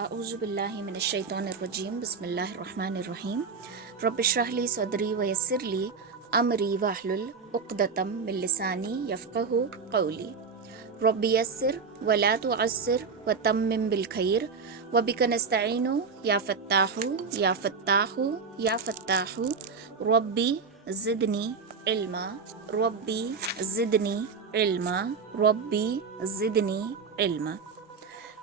أعوذ بالله من الشيطان الرجيم بسم الله الرحمن الرحيم رب اشرح لي صدري ويسر لي أمري واحلل عقدة من لساني يفقه قولي رب يسر ولا تعسر وتمم بالخير وبك نستعين يا فتاح يا فتاح يا فتاح ربي زدني علما ربي زدني علما ربي زدني علما۔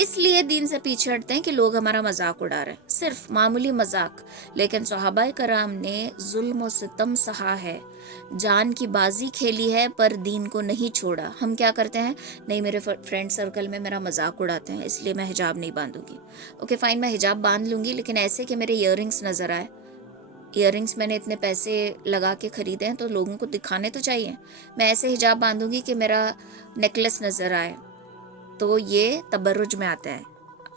اس لیے دین سے پیچھے ہٹتے ہیں کہ لوگ ہمارا مذاق اڑا رہے ہیں، صرف معمولی مذاق، لیکن صحابہ کرام نے ظلم و ستم سہا ہے، جان کی بازی کھیلی ہے، پر دین کو نہیں چھوڑا۔ ہم کیا کرتے ہیں، نہیں میرے فرینڈ سرکل میں میرا مذاق اڑاتے ہیں اس لیے میں حجاب نہیں باندھوں گی، اوکے فائن میں حجاب باندھ لوں گی، لیکن ایسے کہ میرے ایئر رنگس نظر آئے، ایئر رنگس میں نے اتنے پیسے لگا کے خریدے ہیں تو لوگوں کو دکھانے تو چاہیے، میں ایسے حجاب باندھوں گی کہ میرا نیکلس نظر آئے، تو یہ تبرج میں آتا ہے۔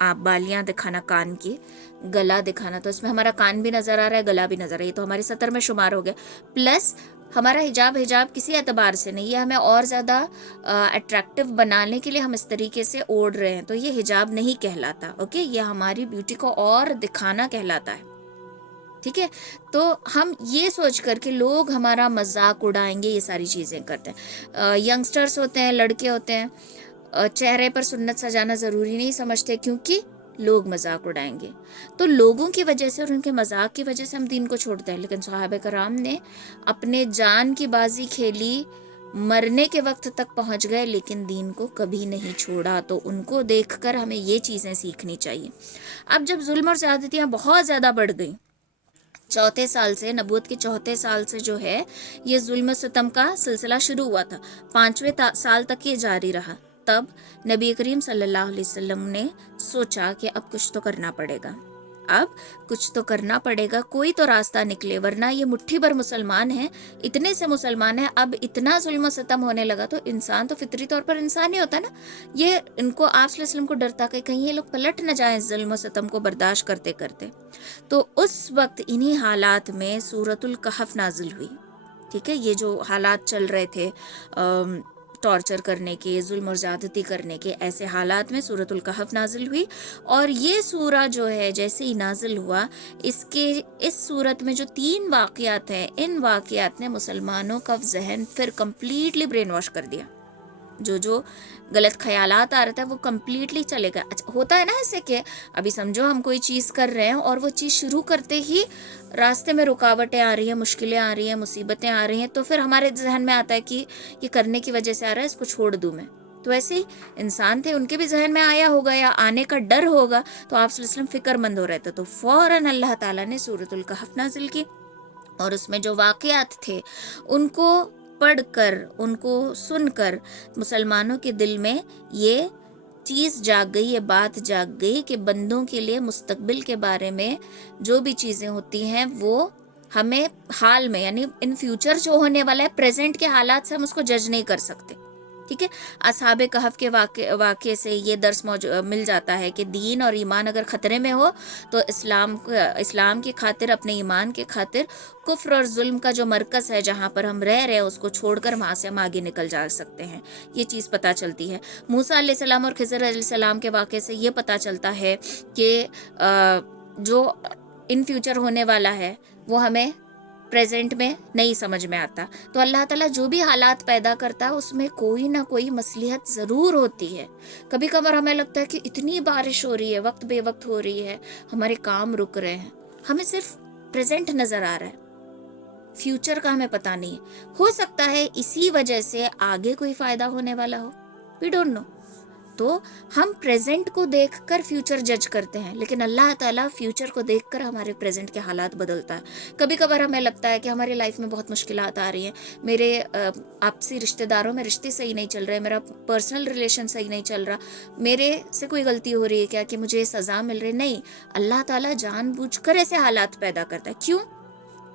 آپ بالیاں دکھانا کان کی، گلا دکھانا، تو اس میں ہمارا کان بھی نظر آ رہا ہے، گلا بھی نظر آ رہا ہے، یہ تو ہمارے 70 میں شمار ہو گیا۔ پلس ہمارا حجاب کسی اعتبار سے نہیں ہے، ہمیں اور زیادہ اٹریکٹیو بنانے کے لیے ہم اس طریقے سے اوڑھ رہے ہیں، تو یہ حجاب نہیں کہلاتا، اوکے، یہ ہماری بیوٹی کو اور دکھانا کہلاتا ہے، ٹھیک ہے۔ تو ہم یہ سوچ کر کہ لوگ ہمارا مذاق اڑائیں گے، یہ ساری چیزیں کرتے ہیں۔ ینگسٹرز ہوتے ہیں، لڑکے ہوتے ہیں، چہرے پر سنت سجانا ضروری نہیں سمجھتے کیونکہ لوگ مذاق اڑائیں گے، تو لوگوں کی وجہ سے اور ان کے مذاق کی وجہ سے ہم دین کو چھوڑتے ہیں، لیکن صحابہ کرام نے اپنے جان کی بازی کھیلی، مرنے کے وقت تک پہنچ گئے، لیکن دین کو کبھی نہیں چھوڑا، تو ان کو دیکھ کر ہمیں یہ چیزیں سیکھنی چاہیے۔ اب جب ظلم اور زیادتیاں بہت زیادہ بڑھ گئیں، چوتھے سال سے، نبوت کے چوتھے سال سے جو ہے یہ ظلم و ستم کا سلسلہ شروع ہوا تھا، 5ویں سال تک یہ جاری رہا، تب نبی کریم صلی اللہ علیہ وسلم نے سوچا کہ اب کچھ تو کرنا پڑے گا، اب کچھ تو کرنا پڑے گا، کوئی تو راستہ نکلے، ورنہ یہ مٹھی بھر مسلمان ہیں، اتنے سے مسلمان ہیں، اب اتنا ظلم و ستم ہونے لگا، تو انسان تو فطری طور پر انسان ہی ہوتا ہے نا، یہ ان کو آپ صلی اللہ علیہ وسلم کو ڈرتا کہ کہیں یہ لوگ پلٹ نہ جائیں ظلم و ستم کو برداشت کرتے کرتے، تو اس وقت انہی حالات میں سورۃ الکہف نازل ہوئی، ٹھیک ہے۔ یہ جو حالات چل رہے تھے ٹارچر کرنے کے، ظلم اور زیادتی کرنے کے، ایسے حالات میں سورۃ الکہف نازل ہوئی، اور یہ سورہ جو ہے جیسے ہی نازل ہوا، اس سورت میں جو 3 واقعات ہیں، ان واقعات نے مسلمانوں کا ذہن پھر کمپلیٹلی برین واش کر دیا، جو غلط خیالات آ رہا تھا وہ کمپلیٹلی چلے گا۔ اچھا ہوتا ہے نا ایسے کہ ابھی سمجھو ہم کوئی چیز کر رہے ہیں اور وہ چیز شروع کرتے ہی راستے میں رکاوٹیں آ رہی ہیں، مشکلیں آ رہی ہیں، مصیبتیں آ رہی ہیں، تو پھر ہمارے ذہن میں آتا ہے کہ یہ کرنے کی وجہ سے آ رہا ہے، اس کو چھوڑ دوں میں، تو ایسے ہی انسان تھے، ان کے بھی ذہن میں آیا ہوگا یا آنے کا ڈر ہوگا، تو آپ صلی اللہ علیہ وسلم فکر مند ہو رہے تھے، تو فوراً اللہ تعالیٰ نے سورۃ الکہف نازل کی، اور اس میں جو واقعات تھے ان کو پڑھ کر، ان کو سن کر مسلمانوں کے دل میں یہ چیز جاگ گئی، یہ بات جاگ گئی کہ بندوں کے لیے مستقبل کے بارے میں جو بھی چیزیں ہوتی ہیں وہ ہمیں حال میں، یعنی ان فیوچر جو ہونے والا ہے، پریزنٹ کے حالات سے ہم اس کو جج نہیں کر سکتے، ٹھیک ہے۔ اصحاب کہف کے واقعے سے یہ درس مل جاتا ہے کہ دین اور ایمان اگر خطرے میں ہو تو اسلام کی خاطر، اپنے ایمان کی خاطر، کفر اور ظلم کا جو مرکز ہے جہاں پر ہم رہ رہے ہیں اس کو چھوڑ کر وہاں سے ہم آگے نکل جا سکتے ہیں، یہ چیز پتہ چلتی ہے۔ موسیٰ علیہ السلام اور خضر علیہ السلام کے واقعے سے یہ پتہ چلتا ہے کہ جو ان فیوچر ہونے والا ہے وہ ہمیں پریزنٹ میں نہیں سمجھ میں آتا، تو اللہ تعالیٰ جو بھی حالات پیدا کرتا ہے اس میں کوئی نہ کوئی مصلحت ضرور ہوتی ہے۔ کبھی کبھار ہمیں لگتا ہے کہ اتنی بارش ہو رہی ہے، وقت بے وقت ہو رہی ہے، ہمارے کام رک رہے ہیں، ہمیں صرف پریزنٹ نظر آ رہا ہے، فیوچر کا ہمیں پتہ نہیں ہے، ہو سکتا ہے اسی وجہ سے آگے کوئی فائدہ ہونے والا ہو، وی ڈونٹ نو، تو ہم پریزنٹ کو دیکھ کر فیوچر جج کرتے ہیں، لیکن اللہ تعالیٰ فیوچر کو دیکھ کر ہمارے پریزنٹ کے حالات بدلتا ہے۔ کبھی کبھار ہمیں لگتا ہے کہ ہماری لائف میں بہت مشکلات آ رہی ہیں، میرے آپسی رشتہ داروں میں رشتے صحیح نہیں چل رہے، میرا پرسنل ریلیشن صحیح نہیں چل رہا، میرے سے کوئی غلطی ہو رہی ہے کیا کہ مجھے سزا مل رہی، نہیں، اللہ تعالیٰ جان بوجھ کر ایسے حالات پیدا کرتا ہے، کیوں؟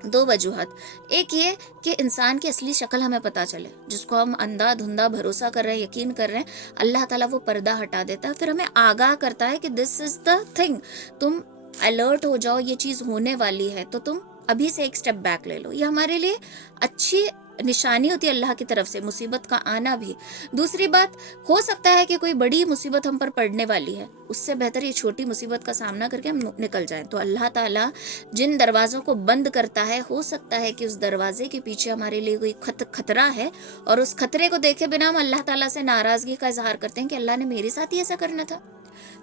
2 وجوہات، ایک یہ کہ انسان کی اصلی شکل ہمیں پتہ چلے، جس کو ہم اندھا دھندہ بھروسہ کر رہے ہیں، یقین کر رہے ہیں، اللہ تعالیٰ وہ پردہ ہٹا دیتا ہے، پھر ہمیں آگاہ کرتا ہے کہ دس از دا تھنگ، تم الرٹ ہو جاؤ، یہ چیز ہونے والی ہے، تو تم ابھی سے ایک سٹیپ بیک لے لو، یہ ہمارے لیے اچھی نشانی ہوتی ہے اللہ کی طرف سے، مصیبت کا آنا بھی۔ دوسری بات، ہو سکتا ہے کہ کوئی بڑی مصیبت ہم پر پڑنے والی ہے، اس سے بہتر یہ چھوٹی مصیبت کا سامنا کر کے ہم نکل جائیں، تو اللہ تعالیٰ جن دروازوں کو بند کرتا ہے، ہو سکتا ہے کہ اس دروازے کے پیچھے ہمارے لیے کوئی خطرہ ہے، اور اس خطرے کو دیکھے بنا ہم اللہ تعالیٰ سے ناراضگی کا اظہار کرتے ہیں کہ اللہ نے میرے ساتھ ہی ایسا کرنا تھا،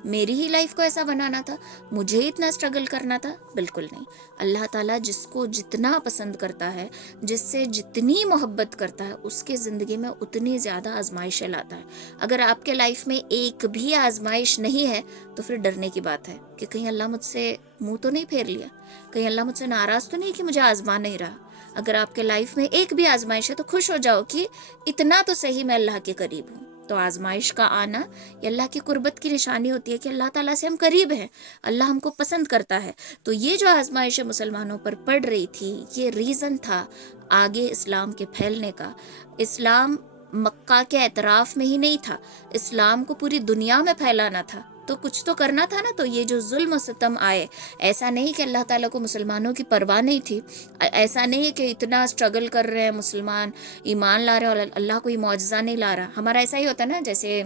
میری ہی لائف کو ایسا بنانا تھا, مجھے اتنا اسٹرگل کرنا تھا. بالکل نہیں. اللہ تعالیٰ جس کو جتنا پسند کرتا ہے, جس سے جتنی محبت کرتا ہے, اس کے زندگی میں اتنی زیادہ آزمائشیں لاتا ہے. اگر آپ کے لائف میں ایک بھی آزمائش نہیں ہے تو پھر ڈرنے کی بات ہے کہ کہیں اللہ مجھ سے منہ تو نہیں پھیر لیا, کہیں اللہ مجھ سے ناراض تو نہیں کہ مجھے آزما نہیں رہا. اگر آپ کے لائف میں ایک بھی آزمائش ہے تو خوش ہو جاؤ کہ اتنا تو صحیح میں اللہ کے قریب ہوں. تو آزمائش کا آنا یہ اللہ کی قربت کی نشانی ہوتی ہے کہ اللہ تعالیٰ سے ہم قریب ہیں, اللہ ہم کو پسند کرتا ہے. تو یہ جو آزمائش مسلمانوں پر پڑ رہی تھی, یہ ریزن تھا آگے اسلام کے پھیلنے کا. اسلام مکہ کے اعتراف میں ہی نہیں تھا, اسلام کو پوری دنیا میں پھیلانا تھا. تو کچھ تو کرنا تھا نا. تو یہ جو ظلم و ستم آئے, ایسا نہیں کہ اللہ تعالیٰ کو مسلمانوں کی پرواہ نہیں تھی, ایسا نہیں کہ اتنا اسٹرگل کر رہے ہیں مسلمان, ایمان لا رہے اور اللہ کوئی معجزہ نہیں لا رہا. ہمارا ایسا ہی ہوتا ہے نا, جیسے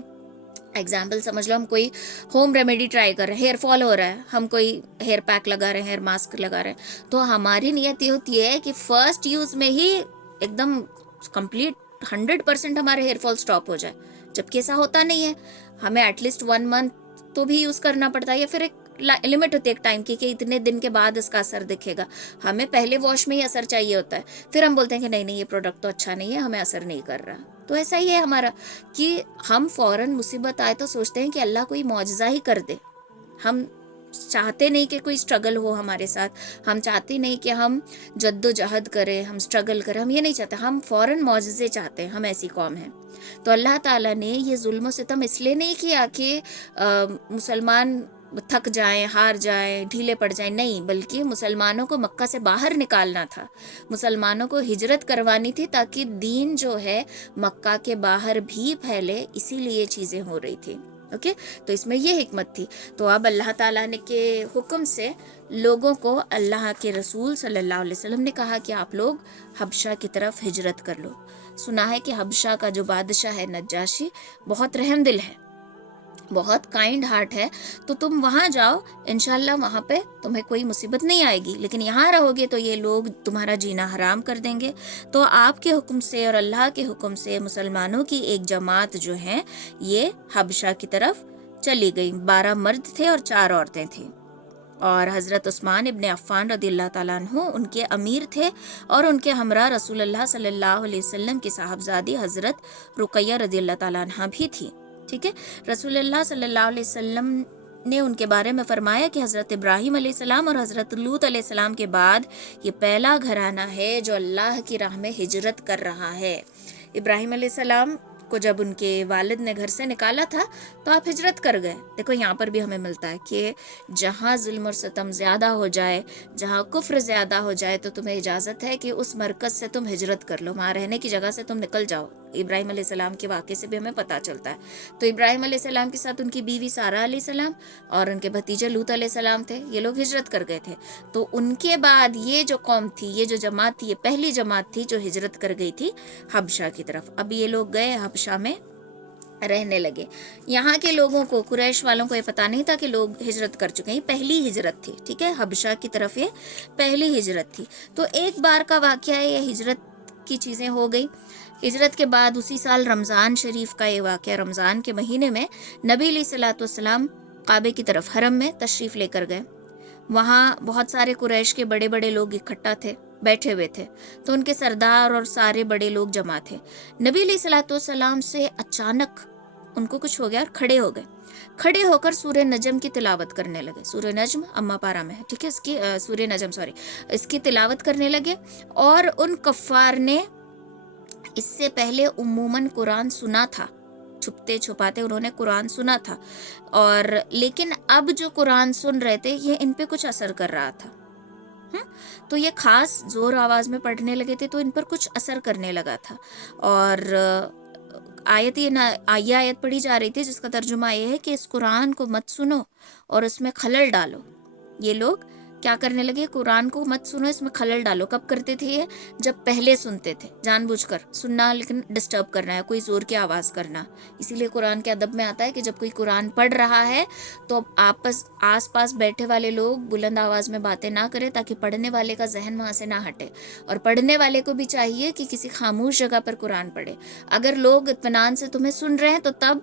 ایگزامپل سمجھ لو, ہم کوئی ہوم ریمیڈی ٹرائی کر رہے ہیں, ہیئر فال ہو رہا ہے, ہم کوئی ہیئر پیک لگا رہے ہیں, ہیئر ماسک لگا رہے ہیں, تو ہماری نیت یہ ہوتی ہے کہ فرسٹ یوز میں ہی ایک دم کمپلیٹ 100% ہمارے ہیئر فال اسٹاپ ہو جائے. جبکہ ایسا ہوتا نہیں ہے, ہمیں ایٹ لیسٹ 1 month تو بھی یوز کرنا پڑتا ہے, یا پھر ایک لمٹ ہوتی ہے ایک ٹائم کی کہ اتنے دن کے بعد اس کا اثر دکھے گا. ہمیں پہلے واش میں ہی اثر چاہیے ہوتا ہے, پھر ہم بولتے ہیں کہ نہیں یہ پروڈکٹ تو اچھا نہیں ہے, ہمیں اثر نہیں کر رہا. تو ایسا ہی ہے ہمارا کہ ہم فوراً مصیبت آئے تو سوچتے ہیں کہ اللہ کوئی معجزہ ہی کر دے. ہم چاہتے نہیں کہ کوئی اسٹرگل ہو ہمارے ساتھ, ہم چاہتے نہیں کہ ہم جد و جہد کریں, ہم اسٹرگل کریں, ہم یہ نہیں چاہتے, ہم فوراً معجزے چاہتے ہیں. ہم ایسی قوم ہیں. تو اللہ تعالیٰ نے یہ ظلم و ستم اس لیے نہیں کیا کہ مسلمان تھک جائیں, ہار جائیں, ڈھیلے پڑ جائیں, نہیں, بلکہ مسلمانوں کو مکہ سے باہر نکالنا تھا, مسلمانوں کو ہجرت کروانی تھی تاکہ دین جو ہے مکہ کے باہر بھی پھیلے. اسی لیے چیزیں ہو رہی تھی. اوکے, تو اس میں یہ حکمت تھی. تو اب اللہ تعالیٰ نے کے حکم سے لوگوں کو, اللہ کے رسول صلی اللہ علیہ وسلم نے کہا کہ آپ لوگ حبشہ کی طرف ہجرت کر لو. سنا ہے کہ حبشہ کا جو بادشاہ ہے نجاشی بہت رحم دل ہے, بہت کائنڈ ہارٹ ہے, تو تم وہاں جاؤ, انشاءاللہ وہاں پہ تمہیں کوئی مصیبت نہیں آئے گی. لیکن یہاں رہو گے تو یہ لوگ تمہارا جینا حرام کر دیں گے. تو آپ کے حکم سے اور اللہ کے حکم سے مسلمانوں کی ایک جماعت جو ہے یہ حبشہ کی طرف چلی گئی. 12 مرد تھے اور 4 عورتیں تھیں, اور حضرت عثمان ابن عفان رضی اللہ تعالیٰ عنہ ان کے امیر تھے, اور ان کے ہمراہ رسول اللہ صلی اللہ علیہ وسلم کی صاحبزادی حضرت رقیہ رضی اللہ تعالیٰ عنہ بھی تھی. ٹھیک ہے, رسول اللہ صلی اللہ علیہ وسلم نے ان کے بارے میں فرمایا کہ حضرت ابراہیم علیہ السلام اور حضرت لوط علیہ السلام کے بعد یہ پہلا گھرانہ ہے جو اللہ کی راہ میں ہجرت کر رہا ہے. ابراہیم علیہ السلام کو جب ان کے والد نے گھر سے نکالا تھا تو آپ ہجرت کر گئے. دیکھو یہاں پر بھی ہمیں ملتا ہے کہ جہاں ظلم اور ستم زیادہ ہو جائے, جہاں کفر زیادہ ہو جائے, تو تمہیں اجازت ہے کہ اس مرکز سے تم ہجرت کر لو, وہاں رہنے کی جگہ سے تم نکل جاؤ. ابراہیم علیہ السلام کے واقعے سے بھی ہمیں پتہ چلتا ہے. تو ابراہیم علیہ السلام کے ساتھ ان کی بیوی سارہ علیہ السلام اور ان کے بھتیجے لوط علیہ السلام تھے, یہ لوگ ہجرت کر گئے تھے. تو ان کے بعد یہ جو قوم تھی, یہ جو جماعت تھی, یہ پہلی جماعت تھی جو ہجرت کر گئی تھی حبشہ کی طرف. اب یہ لوگ گئے حبشہ میں رہنے لگے. یہاں کے لوگوں کو, قریش والوں کو یہ پتہ نہیں تھا کہ لوگ ہجرت کر چکے ہیں. پہلی ہجرت تھی, ٹھیک ہے, حبشہ کی طرف یہ پہلی ہجرت تھی. تو ایک بار کا واقعہ ہے, یہ ہجرت کی چیزیں ہو گئی. ہجرت کے بعد اسی سال رمضان شریف کا یہ واقعہ, رمضان کے مہینے میں نبی علیہ الصلوۃ والسلام کعبے کی طرف حرم میں تشریف لے کر گئے. وہاں بہت سارے قریش کے بڑے بڑے لوگ اکٹھا تھے, بیٹھے ہوئے تھے. تو ان کے سردار اور سارے بڑے لوگ جمع تھے. نبی علیہ الصلوۃ والسلام سے اچانک ان کو کچھ ہو گیا اور کھڑے ہو گئے. کھڑے ہو کر سورہ نجم کی تلاوت کرنے لگے. سورہ نجم اما پارا میں ہے, ٹھیک ہے, اس کی سورہ نجم اس کی تلاوت کرنے لگے. اور ان کفار نے اس سے پہلے عموماً قرآن سنا تھا, چھپتے چھپاتے انہوں نے قرآن سنا تھا, اور لیکن اب جو قرآن سن رہے تھے یہ ان پہ کچھ اثر کر رہا تھا. تو یہ خاص زور آواز میں پڑھنے لگے تھے تو ان پر کچھ اثر کرنے لگا تھا. اور یہ آیت پڑھی جا رہی تھی جس کا ترجمہ یہ ہے کہ اس قرآن کو مت سنو اور اس میں خلل ڈالو. یہ لوگ کیا کرنے لگے, قرآن کو مت سنو, اس میں خلل ڈالو. کب کرتے تھے یہ؟ جب پہلے سنتے تھے, جان بوجھ کر سننا لیکن ڈسٹرب کرنا ہے, کوئی زور کی آواز کرنا. اسی لیے قرآن کے ادب میں آتا ہے کہ جب کوئی قرآن پڑھ رہا ہے تو آس پاس بیٹھے والے لوگ بلند آواز میں باتیں نہ کریں, تاکہ پڑھنے والے کا ذہن وہاں سے نہ ہٹے. اور پڑھنے والے کو بھی چاہیے کہ کسی خاموش جگہ پر قرآن پڑھے. اگر لوگ اطمینان سے تمہیں سن رہے ہیں تو تب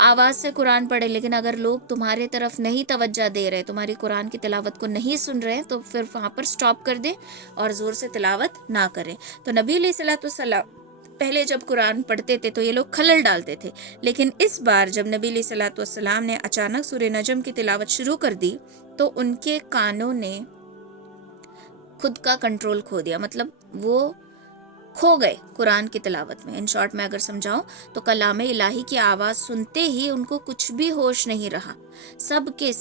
آواز سے قرآن پڑھے, لیکن اگر لوگ تمہارے طرف نہیں توجہ دے رہے, تمہاری قرآن کی تلاوت کو نہیں سن رہے, تو پھر وہاں پر سٹاپ کر دیں اور زور سے تلاوت نہ کریں. تو نبی علیہ الصلوۃ والسلام پہلے جب قرآن پڑھتے تھے تو یہ لوگ خلل ڈالتے تھے, لیکن اس بار جب نبی علیہ الصلوۃ والسلام نے اچانک سورہ نجم کی تلاوت شروع کر دی تو ان کے کانوں نے خود کا کنٹرول کھو دیا, مطلب وہ کھو گئے قرآن کی تلاوت میں. ان شارٹ میں اگر سمجھاؤں تو کلام الہی کی آواز سنتے ہی ان کو کچھ بھی ہوش نہیں رہا, سب کے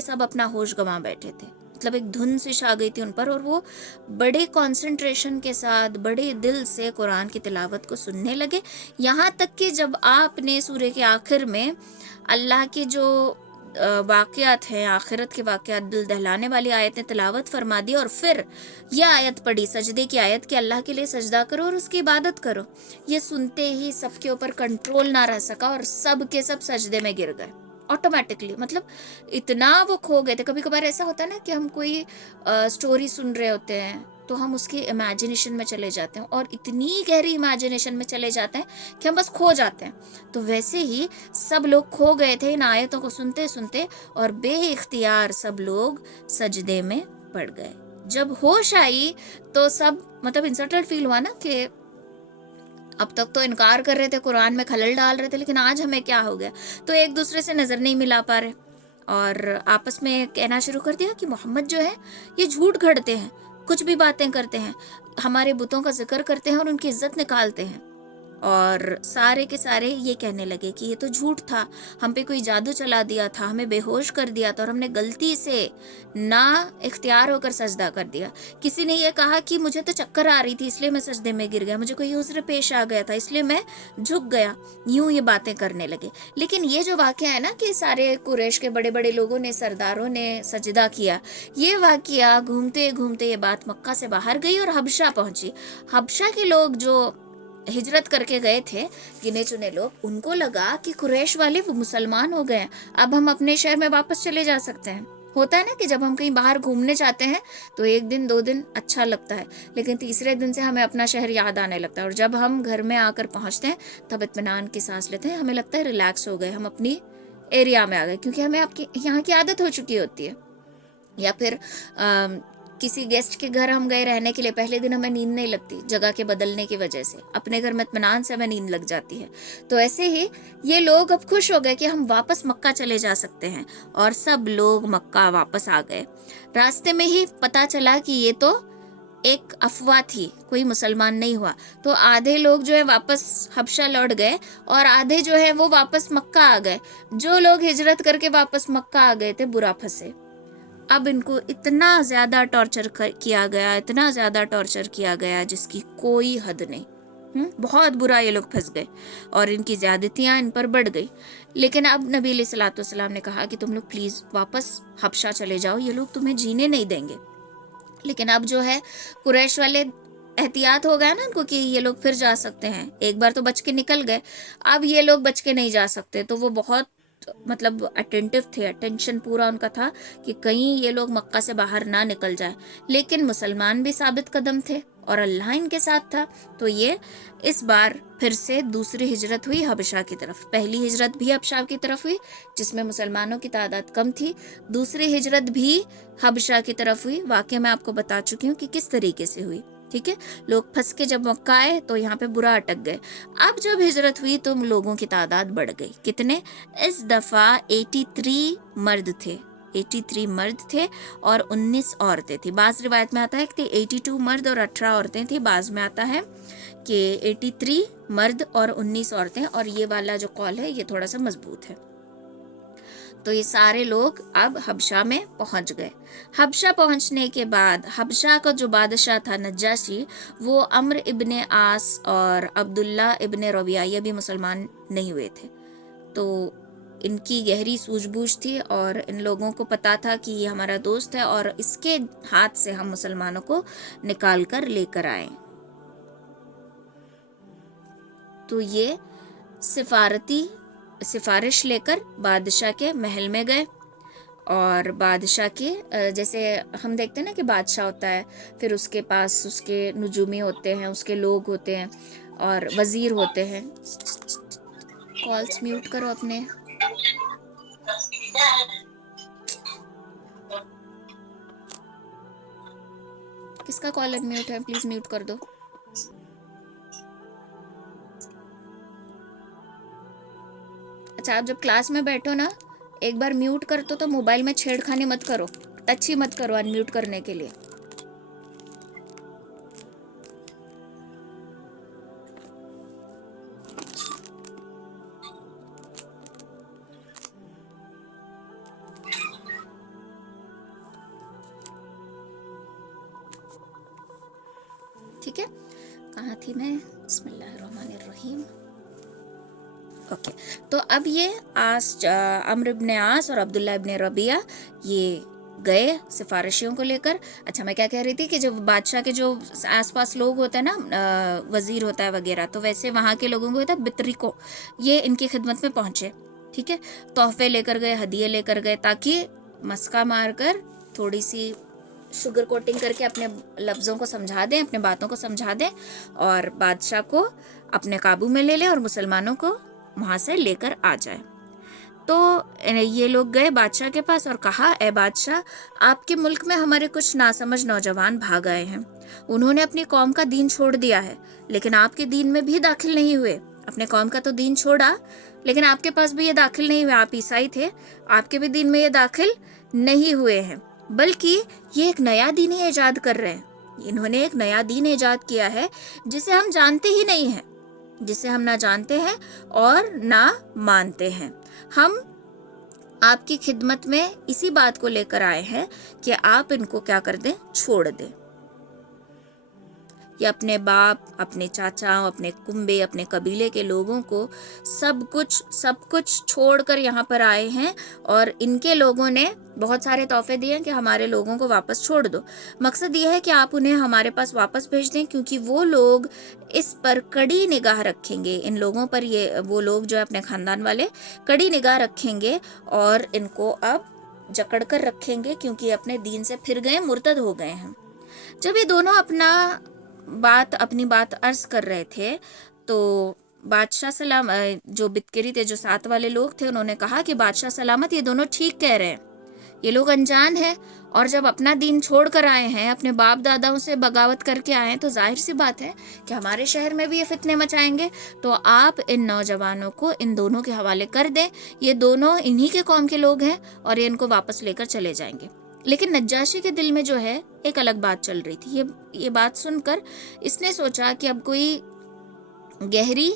سب اپنا ہوش گنوا بیٹھے تھے. مطلب ایک دھن سی چھا گئی تھی ان پر, اور وہ بڑے کنسنٹریشن کے ساتھ بڑے دل سے قرآن کی تلاوت کو سننے لگے. یہاں تک کہ جب آپ نے سورہ کے آخر میں اللہ کے جو واقعات ہیں, آخرت کے واقعات, دل دہلانے والی آیتیں تلاوت فرما دی, اور پھر یہ آیت پڑھی, سجدے کی آیت, کہ اللہ کے لیے سجدہ کرو اور اس کی عبادت کرو, یہ سنتے ہی سب کے اوپر کنٹرول نہ رہ سکا اور سب کے سب سجدے میں گر گئے آٹومیٹکلی. مطلب اتنا وہ کھو گئے تھے. کبھی کبھار ایسا ہوتا ہے نا کہ ہم کوئی سٹوری سن رہے ہوتے ہیں تو ہم اس کی امیجنیشن میں چلے جاتے ہیں, اور اتنی گہری امیجنیشن میں چلے جاتے ہیں کہ ہم بس کھو جاتے ہیں. تو ویسے ہی سب لوگ کھو گئے تھے ان آیتوں کو سنتے سنتے, اور بے اختیار سب لوگ سجدے میں پڑ گئے. جب ہوش آئی تو سب مطلب انسلٹڈ فیل ہوا نا, کہ اب تک تو انکار کر رہے تھے, قرآن میں خلل ڈال رہے تھے, لیکن آج ہمیں کیا ہو گیا. تو ایک دوسرے سے نظر نہیں ملا پا رہے, اور آپس میں کہنا شروع کر دیا کہ محمد جو ہے یہ جھوٹ گھڑتے ہیں, کچھ بھی باتیں کرتے ہیں, ہمارے بتوں کا ذکر کرتے ہیں اور ان کی عزت نکالتے ہیں. اور سارے کے سارے یہ کہنے لگے کہ یہ تو جھوٹ تھا, ہم پہ کوئی جادو چلا دیا تھا, ہمیں بے ہوش کر دیا تھا, اور ہم نے غلطی سے نا اختیار ہو کر سجدہ کر دیا. کسی نے یہ کہا کہ مجھے تو چکر آ رہی تھی اس لیے میں سجدے میں گر گیا, مجھے کوئی عذر پیش آ گیا تھا اس لیے میں جھک گیا. یوں یہ باتیں کرنے لگے. لیکن یہ جو واقعہ ہے نا کہ سارے قریش کے بڑے بڑے لوگوں نے, سرداروں نے سجدہ کیا, یہ واقعہ گھومتے گھومتے یہ بات مکہ سے باہر گئی اور حبشہ پہنچی. حبشہ کے لوگ جو ہجرت کر کے گئے تھے, گنے چنے لوگ, ان کو لگا کہ قریش والے وہ مسلمان ہو گئے, اب ہم اپنے شہر میں واپس چلے جا سکتے ہیں. ہوتا ہے نا کہ جب ہم کہیں باہر گھومنے جاتے ہیں تو 1 دن 2 دن اچھا لگتا ہے, لیکن تیسرے دن سے ہمیں اپنا شہر یاد آنے لگتا ہے, اور جب ہم گھر میں آ کر پہنچتے ہیں تب اطمینان کی سانس لیتے ہیں, ہمیں لگتا ہے ریلیکس ہو گئے, ہم اپنی ایریا میں آ گئے, کیونکہ ہمیں یہاں کی عادت ہو چکی ہوتی ہے. یا پھر کسی گیسٹ کے گھر ہم گئے رہنے کے لیے, پہلے دن ہمیں نیند نہیں لگتی جگہ کے بدلنے کی وجہ سے, اپنے گھر میں اطمینان سے ہمیں نیند لگ جاتی ہے. تو ایسے ہی یہ لوگ اب خوش ہو گئے کہ ہم واپس مکہ چلے جا سکتے ہیں, اور سب لوگ مکہ واپس آ گئے. راستے میں ہی پتہ چلا کہ یہ تو ایک افواہ تھی, کوئی مسلمان نہیں ہوا. تو آدھے لوگ جو ہے واپس حبشہ لوٹ گئے, اور آدھے جو ہے وہ واپس مکہ آ گئے. جو لوگ ہجرت کر کے واپس مکہ آ گئے تھے برا پھنسے. اب ان کو اتنا زیادہ ٹارچر کیا گیا, اتنا زیادہ ٹارچر کیا گیا جس کی کوئی حد نہیں. بہت برا یہ لوگ پھنس گئے, اور ان کی زیادتیاں ان پر بڑھ گئی. لیکن اب نبی علیہ الصلوۃ والسلام نے کہا کہ تم لوگ پلیز واپس حبشہ چلے جاؤ, یہ لوگ تمہیں جینے نہیں دیں گے. لیکن اب جو ہے قریش والے احتیاط ہو گیا نا ان کو کہ یہ لوگ پھر جا سکتے ہیں, ایک بار تو بچ کے نکل گئے, اب یہ لوگ بچ کے نہیں جا سکتے. تو وہ بہت مطلب اٹینٹیو تھے, اٹینشن پورا ان کا تھا کہ کہیں یہ لوگ مکہ سے باہر نہ نکل جائے. لیکن مسلمان بھی ثابت قدم تھے اور اللہ ان کے ساتھ تھا. تو یہ اس بار پھر سے دوسری ہجرت ہوئی حبشہ کی طرف. پہلی ہجرت بھی حبشہ کی طرف ہوئی جس میں مسلمانوں کی تعداد کم تھی, دوسری ہجرت بھی حبشہ کی طرف ہوئی. واقعہ میں آپ کو بتا چکی ہوں کہ کس طریقے سے ہوئی, ٹھیک ہے. لوگ پھنس کے جب مکہ آئے تو یہاں پہ برا اٹک گئے. اب جب ہجرت ہوئی تو لوگوں کی تعداد بڑھ گئی. کتنے؟ اس دفعہ 83 مرد تھے, 83 مرد تھے اور 19 عورتیں تھیں. بعض روایت میں آتا ہے کہ 82 مرد اور 18 عورتیں تھیں, بعض میں آتا ہے کہ 83 مرد اور 19 عورتیں, اور یہ والا جو قول ہے یہ تھوڑا سا مضبوط ہے. تو یہ سارے لوگ اب حبشہ میں پہنچ گئے. حبشہ پہنچنے کے بعد حبشہ کا جو بادشاہ تھا نجاشی, وہ عمرو ابن عاص اور عبداللہ ابن ربیعہ, یہ بھی مسلمان نہیں ہوئے تھے. تو ان کی گہری سوجھ بوجھ تھی اور ان لوگوں کو پتا تھا کہ یہ ہمارا دوست ہے اور اس کے ہاتھ سے ہم مسلمانوں کو نکال کر لے کر آئے. تو یہ سفارش لے کر بادشاہ کے محل میں گئے اور بادشاہ کے جیسے ہم دیکھتے ہیں نا کہ بادشاہ ہوتا ہے، پھر اس کے پاس اس کے نجومی ہوتے ہیں، اس کے لوگ ہوتے ہیں اور وزیر ہوتے ہیں. کالز میوٹ کرو اپنے. کس کا کال میوٹ ہے؟ پلیز میوٹ کر دو. اچھا، آپ جب کلاس میں بیٹھو نا ایک بار میوٹ کر تو موبائل میں چھیڑ خانی مت کرو، ٹچ ہی مت کرو ان میوٹ کرنے کے لیے. ٹھیک ہے، کہاں تھی میں؟ بسم اللہ الرحمن الرحیم. اوکے، تو اب یہ عمرو ابن عاص اور عبداللہ ابن ربیعہ یہ گئے سفارشیوں کو لے کر. اچھا، میں کیا کہہ رہی تھی کہ جب بادشاہ کے جو آس پاس لوگ ہوتے ہیں نا، وزیر ہوتا ہے وغیرہ، تو ویسے وہاں کے لوگوں کو ہوتا ہے بطریقوں، یہ ان کی خدمت میں پہنچے. ٹھیک ہے، تحفے لے کر گئے، ہدیے لے کر گئے، تاکہ مسکا مار کر تھوڑی سی شوگر کوٹنگ کر کے اپنے لفظوں کو سمجھا دیں، اپنے باتوں کو سمجھا دیں اور بادشاہ کو اپنے قابو میں لے لیں اور مسلمانوں کو وہاں سے لے کر آ جائے. تو یہ لوگ گئے بادشاہ کے پاس اور کہا، اے بادشاہ، آپ کے ملک میں ہمارے کچھ ناسمجھ نوجوان بھاگ آئے ہیں. انہوں نے اپنی قوم کا دین چھوڑ دیا ہے، لیکن آپ کے دین میں بھی داخل نہیں ہوئے. اپنے قوم کا تو دین چھوڑا، لیکن آپ کے پاس بھی یہ داخل نہیں ہوئے. آپ عیسائی تھے، آپ کے بھی دین میں یہ داخل نہیں ہوئے ہیں، بلکہ یہ ایک نیا دین ہی ایجاد کر رہے ہیں. انہوں نے ایک نیا دین ایجاد کیا ہے جسے ہم جانتے ہی نہیں ہیں، جسے ہم نہ جانتے ہیں اور نہ مانتے ہیں. ہم آپ کی خدمت میں اسی بات کو لے کر آئے ہیں کہ آپ ان کو کیا کر دیں، چھوڑ دیں. یہ اپنے باپ، اپنے چاچا، اپنے کنبے، اپنے قبیلے کے لوگوں کو سب کچھ چھوڑ کر یہاں پر آئے ہیں اور ان کے لوگوں نے بہت سارے تحفے دیے کہ ہمارے لوگوں کو واپس چھوڑ دو. مقصد یہ ہے کہ آپ انہیں ہمارے پاس واپس بھیج دیں، کیونکہ وہ لوگ اس پر کڑی نگاہ رکھیں گے. ان لوگوں پر وہ لوگ جو ہے اپنے خاندان والے کڑی نگاہ رکھیں گے اور ان کو اب جکڑ کر رکھیں گے، کیونکہ اپنے دین سے پھر گئے، مرتد ہو گئے ہیں. جب یہ دونوں اپنی بات عرض کر رہے تھے تو بادشاہ جو بتکری تھے، جو ساتھ والے لوگ تھے، انہوں نے کہا کہ بادشاہ سلامت، یہ دونوں ٹھیک کہہ رہے ہیں. یہ لوگ انجان ہیں اور جب اپنا دین چھوڑ کر آئے ہیں، اپنے باپ داداؤں سے بغاوت کر کے آئے ہیں، تو ظاہر سی بات ہے کہ ہمارے شہر میں بھی یہ فتنے مچائیں گے. تو آپ ان نوجوانوں کو ان دونوں کے حوالے کر دیں. یہ دونوں انہی کے قوم کے لوگ ہیں اور یہ ان کو واپس لے کر چلے جائیں گے. لیکن نجاشی کے دل میں جو ہے ایک الگ بات چل رہی تھی. یہ بات سن کر اس نے سوچا کہ اب کوئی گہری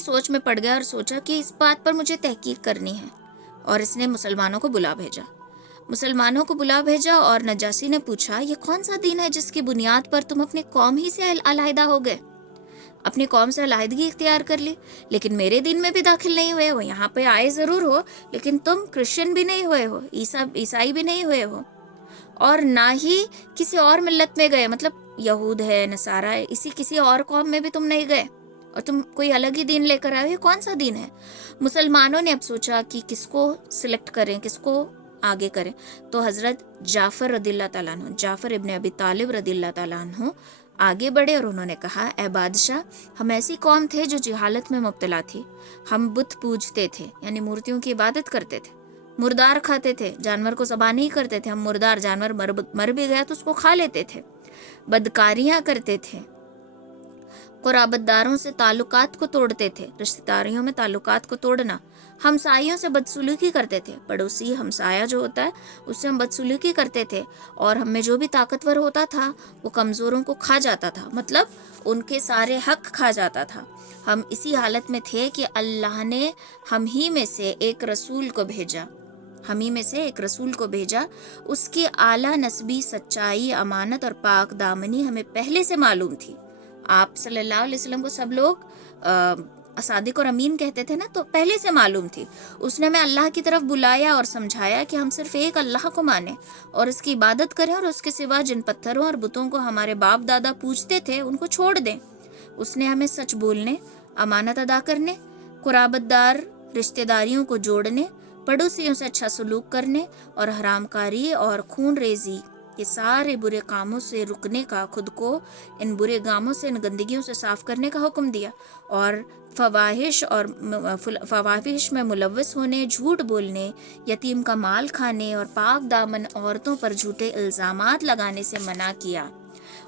سوچ میں پڑ گیا اور سوچا کہ اس بات پر مجھے تحقیق کرنی ہے. اور اس نے مسلمانوں کو بلا بھیجا اور نجاشی نے پوچھا، یہ کون سا دین ہے جس کی بنیاد پر تم اپنی قوم ہی سے علیحدہ ہو گئے، اپنی قوم سے علیحدگی اختیار کر لی، لیکن میرے دین میں بھی داخل نہیں ہوئے ہو. یہاں پہ آئے ضرور ہو، لیکن تم کرسچن بھی نہیں ہوئے ہو، عیسائی بھی نہیں ہوئے ہو، اور نہ ہی کسی اور ملت میں گئے، مطلب یہود ہے، نصارہ ہے، کسی اور قوم میں بھی تم نہیں گئے اور تم کوئی الگ ہی دین لے کر آئے ہو. یہ کون سا دین ہے؟ مسلمانوں نے اب سوچا کہ کس کو سلیکٹ کریں، کس کو آگے کریں. تو حضرت جعفر ابن ابی طالب رضی اللہ تعالیٰ عنہ آگے بڑھے اور انہوں نے کہا، اے بادشاہ، ہم ایسی قوم تھے جو جہالت میں مبتلا تھی. ہم بت پوجتے تھے، یعنی مورتیوں کی عبادت کرتے تھے، مردار کھاتے تھے، جانور کو ذبح نہیں کرتے تھے. ہم مردار جانور مر بھی گیا تو اس کو کھا لیتے تھے. بدکاریاں کرتے تھے، قرابت داروں سے تعلقات کو توڑتے تھے، رشتہ داریوں میں تعلقات کو توڑنا. ہمسائیوں سے بدسلوکی کرتے تھے، پڑوسی ہمسایہ جو ہوتا ہے اس سے ہم بدسلوکی کرتے تھے. اور ہم میں جو بھی طاقتور ہوتا تھا وہ کمزوروں کو کھا جاتا تھا، مطلب ان کے سارے حق کھا جاتا تھا. ہم اسی حالت میں تھے کہ اللہ نے ہم ہی میں سے ایک رسول کو بھیجا. اس کی اعلیٰ نسبی، سچائی، امانت اور پاک دامنی ہمیں پہلے سے معلوم تھی. آپ صلی اللہ علیہ وسلم کو سب لوگ صادق اور امین کہتے تھے نا، تو پہلے سے معلوم تھی. اس نے ہمیں اللہ کی طرف بلایا اور سمجھایا کہ ہم صرف ایک اللہ کو مانیں اور اس کی عبادت کریں، اور اس کے سوا جن پتھروں اور بتوں کو ہمارے باپ دادا پوجتے تھے ان کو چھوڑ دیں. اس نے ہمیں سچ بولنے، امانت ادا کرنے، قرابت دار رشتہ داریوں کو جوڑنے، پڑوسیوں سے اچھا سلوک کرنے اور حرام کاری اور خون ریزی کے سارے برے کاموں سے رکنے کا، خود کو ان برے کاموں سے، ان گندگیوں سے صاف کرنے کا حکم دیا، اور فواحش میں ملوث ہونے، جھوٹ بولنے، یتیم کا مال کھانے اور پاک دامن عورتوں پر جھوٹے الزامات لگانے سے منع کیا.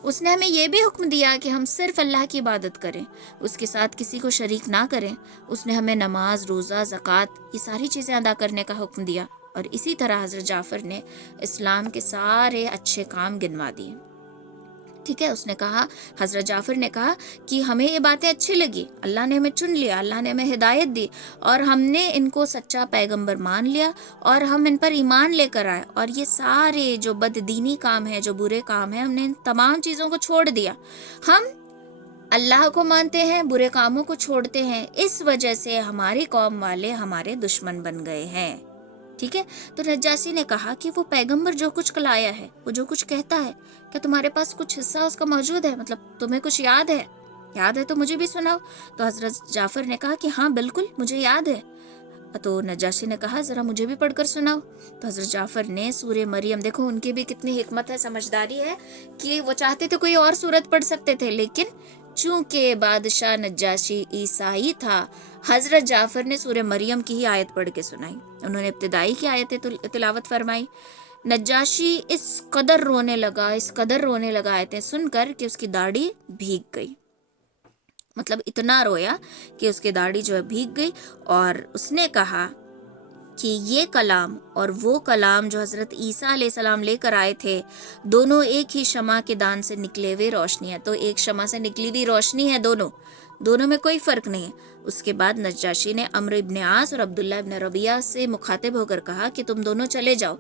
اس نے ہمیں یہ بھی حکم دیا کہ ہم صرف اللہ کی عبادت کریں، اس کے ساتھ کسی کو شریک نہ کریں. اس نے ہمیں نماز، روزہ، زکوٰۃ، یہ ساری چیزیں ادا کرنے کا حکم دیا، اور اسی طرح حضرت جعفر نے اسلام کے سارے اچھے کام گنوا دیے. ٹھیک ہے، اس نے کہا، حضرت جعفر نے کہا کہ ہمیں یہ باتیں اچھی لگی، اللہ نے ہمیں چن لیا، اللہ نے ہمیں ہدایت دی، اور ہم نے ان کو سچا پیغمبر مان لیا اور ہم ان پر ایمان لے کر آئے، اور یہ سارے جو بددینی کام ہیں، جو برے کام ہیں، ہم نے ان تمام چیزوں کو چھوڑ دیا. ہم اللہ کو مانتے ہیں، برے کاموں کو چھوڑتے ہیں، اس وجہ سے ہماری قوم والے ہمارے دشمن بن گئے ہیں. ٹھیک ہے، تو نجاشی نے کہا کہ وہ پیغمبر جو کچھ کلایا ہے، وہ جو کچھ کہتا ہے، کیا تمہارے پاس کچھ حصہ اس کا موجود ہے؟ مطلب تمہیں کچھ یاد ہے تو مجھے بھی سناؤ. تو حضرت جعفر نے کہا کہ ہاں بالکل مجھے یاد ہے. تو نجاشی نے کہا ذرا مجھے بھی پڑھ کر سناؤ. تو حضرت جعفر نے سورہ مریم، دیکھو ان کی بھی کتنی حکمت ہے، سمجھداری ہے، کہ وہ چاہتے تھے کوئی اور سورت پڑھ سکتے تھے، لیکن چونکہ بادشاہ نجاشی عیسائی تھا، حضرت جعفر نے سورہ مریم کی ہی آیت پڑھ کے سنائی. انہوں نے ابتدائی کی آیتیں تلاوت فرمائی. نجاشی اس قدر رونے لگا آیتیں سن کر کہ اس کی داڑھی بھیگ گئی. مطلب اتنا رویا کہ اس کی داڑھی جو ہے بھیگ گئی، اور اس نے کہا کہ یہ کلام اور وہ کلام جو حضرت عیسیٰ علیہ السلام لے کر آئے تھے، دونوں ایک ہی شمع کے دان سے نکلے ہوئے روشنی ہے. تو ایک شمع سے نکلی ہوئی روشنی ہے دونوں میں کوئی فرق نہیں ہے. اس کے بعد نجاشی نے عمرو ابن عاص اور عبداللہ ابن ربیعہ سے مخاطب ہو کر کہا کہ تم دونوں چلے جاؤ،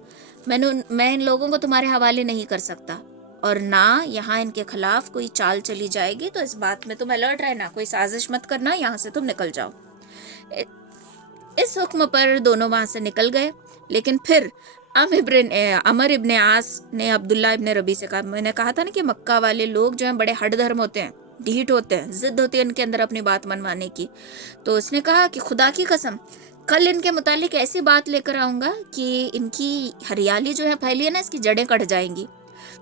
میں ان لوگوں کو تمہارے حوالے نہیں کر سکتا، اور نہ یہاں ان کے خلاف کوئی چال چلی جائے گی، تو اس بات میں تم الرٹ رہنا، کوئی سازش مت کرنا، یہاں سے تم نکل جاؤ. اس حکم پر دونوں وہاں سے نکل گئے. لیکن پھر عمر ابن عاص نے عبداللہ ابن ربی سے کہا، میں نے کہا تھا نا کہ مکہ والے لوگ جو ہیں بڑے ہٹ دھرم ہوتے ہیں، ڈھیٹ ہوتے ہیں، ضد ہوتی ہے ان کے اندر اپنی بات منوانے کی. تو اس نے کہا کہ خدا کی قسم کل ان کے متعلق ایسی بات لے کر آؤں گا کہ ان کی ہریالی جو ہے پھیلی ہے نا، اس کی جڑیں کٹ جائیں گی.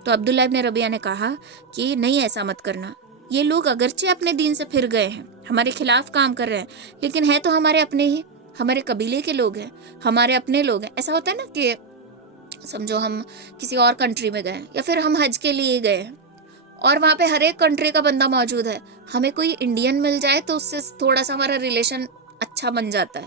تو عبداللہ ابن ربیعہ نے کہا کہ نہیں، ایسا مت کرنا، یہ لوگ اگرچہ اپنے دین سے پھر گئے ہیں، ہمارے خلاف کام کر رہے ہیں، لیکن ہے تو ہمارے اپنے ہی، ہمارے قبیلے کے لوگ ہیں، ہمارے اپنے لوگ ہیں. ایسا ہوتا ہے نا کہ سمجھو ہم کسی اور کنٹری میں گئے ہیں، یا پھر ہم حج کے لیے گئے ہیں، اور وہاں پہ ہر ایک کنٹری کا بندہ موجود ہے، ہمیں کوئی انڈین مل جائے تو اس سے تھوڑا سا ہمارا ریلیشن اچھا بن جاتا ہے.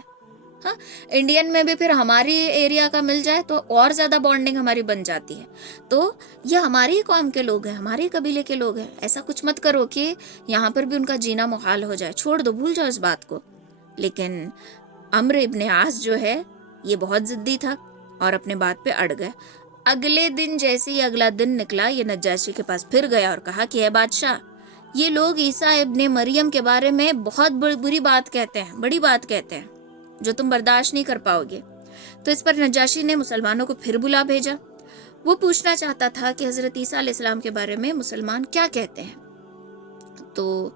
ہاں، انڈین میں بھی پھر ہماری ایریا کا مل جائے تو اور زیادہ بانڈنگ ہماری بن جاتی ہے. تو یہ ہماری قوم کے لوگ ہیں، ہمارے قبیلے کے لوگ ہیں، ایسا کچھ مت کرو کہ یہاں پر بھی ان کا جینا محال ہو جائے، چھوڑ دو، بھول جاؤ اس بات کو. لیکن عمرو ابن عاص جو ہے یہ بہت ضدی تھا اور اپنے بات پہ اڑ گئے. اگلے دن جیسے ہی اگلا دن نکلا، یہ نجاشی کے پاس پھر گیا اور کہا کہ اے بادشاہ، یہ لوگ عیسیٰ ابن مریم کے بارے میں بہت بری بات کہتے ہیں، بڑی بات کہتے ہیں جو تم برداشت نہیں کر پاؤ گے. تو اس پر نجاشی نے مسلمانوں کو پھر بلا بھیجا. وہ پوچھنا چاہتا تھا کہ حضرت عیسیٰ علیہ السلام کے بارے میں مسلمان کیا کہتے ہیں. تو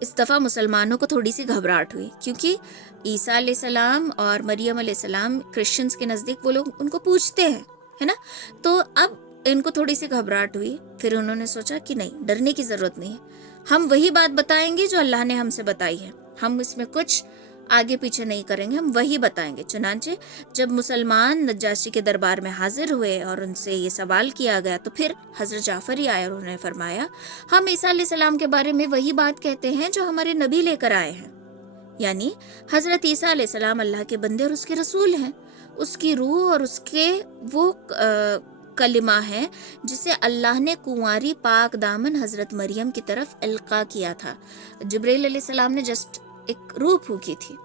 اس دفعہ مسلمانوں کو تھوڑی سی گھبراہٹ ہوئی، کیونکہ عیسیٰ علیہ السلام اور مریم علیہ السلام کرسچنز کے نزدیک وہ لوگ ان کو پوچھتے ہیں، ہے نا. تو اب ان کو تھوڑی سی گھبراہٹ ہوئی. پھر انہوں نے سوچا کہ نہیں، ڈرنے کی ضرورت نہیں ہے، ہم وہی بات بتائیں گے جو اللہ نے ہم سے بتائی ہے، ہم اس میں کچھ آگے پیچھے نہیں کریں گے، ہم وہی بتائیں گے. چنانچہ جب مسلمان نجاشی کے دربار میں حاضر ہوئے اور ان سے یہ سوال کیا گیا، تو پھر حضرت جعفر ہی آئے اور انہوں نے فرمایا، ہم عیسیٰ علیہ السلام کے بارے میں وہی بات کہتے ہیں جو ہمارے نبی لے کر آئے ہیں. یعنی حضرت عیسیٰ علیہ السلام اللہ کے بندے اور اس کے رسول ہیں، اس کی روح اور اس کے وہ کلمہ ہے جسے اللہ نے کنواری پاک دامن حضرت مریم کی طرف القاء کیا تھا. جبرائیل علیہ السلام نے جسٹ ایک روح پھونکی تھی،